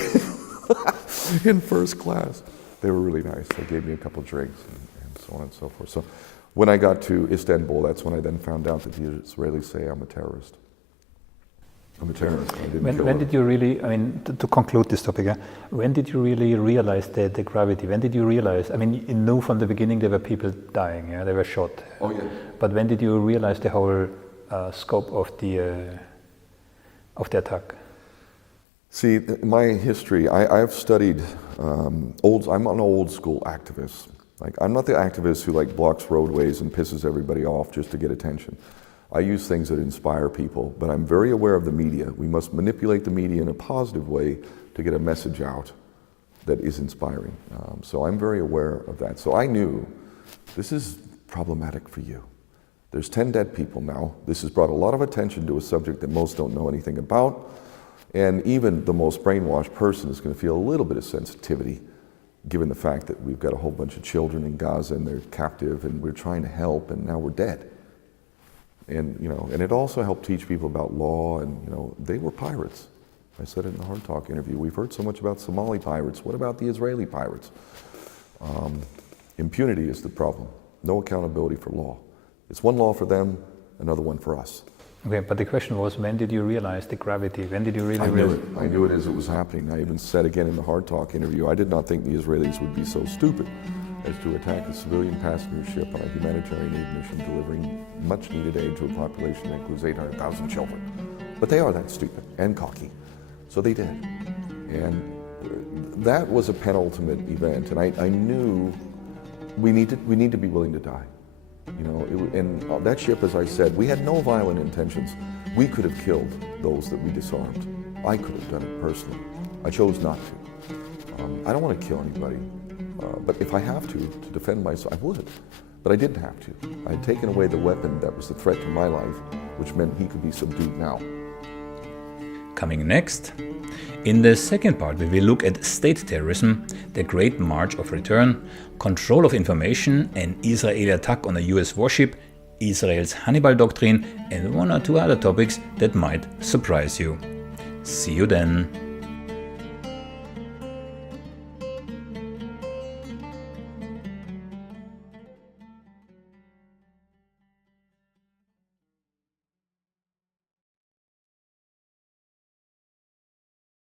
in first class. They were really nice. They gave me a couple drinks and so on and so forth. So when I got to Istanbul, that's when I then found out that the Israelis say I'm a terrorist. I'm a terrorist. I didn't kill When her. did you really, to conclude this topic, when did you really realize the gravity? When did you realize, you knew from the beginning there were people dying, they were shot. Oh, yeah. But when did you realize the whole scope of the attack? See, my history, I've studied I'm an old school activist. Like, I'm not the activist who blocks roadways and pisses everybody off just to get attention. I use things that inspire people, but I'm very aware of the media. We must manipulate the media in a positive way to get a message out that is inspiring. So I'm very aware of that. So I knew this is problematic for you. There's 10 dead people now. This has brought a lot of attention to a subject that most don't know anything about. And even the most brainwashed person is going to feel a little bit of sensitivity, given the fact that we've got a whole bunch of children in Gaza and they're captive and we're trying to help and now we're dead. And, and it also helped teach people about law and, they were pirates. I said it in the Hard Talk interview. We've heard so much about Somali pirates. What about the Israeli pirates? Impunity is the problem. No accountability for law. It's one law for them, another one for us. Okay, but the question was, when did you realize the gravity? When did you really realize? I knew it as it was happening. I even said again in the Hard Talk interview, I did not think the Israelis would be so stupid as to attack a civilian passenger ship on a humanitarian aid mission delivering much needed aid to a population that includes 800,000 children. But they are that stupid and cocky. So they did. And that was a penultimate event. And I knew we need to be willing to die. You know, and that ship, as I said, we had no violent intentions. We could have killed those that we disarmed. I could have done it personally. I chose not to. I don't want to kill anybody, but if I have to defend myself, I would. But I didn't have to. I had taken away the weapon that was the threat to my life, which meant he could be subdued now. Coming next, in the second part we will look at state terrorism, the Great March of Return, control of information, an Israeli attack on a US warship, Israel's Hannibal Doctrine, and one or two other topics that might surprise you. See you then.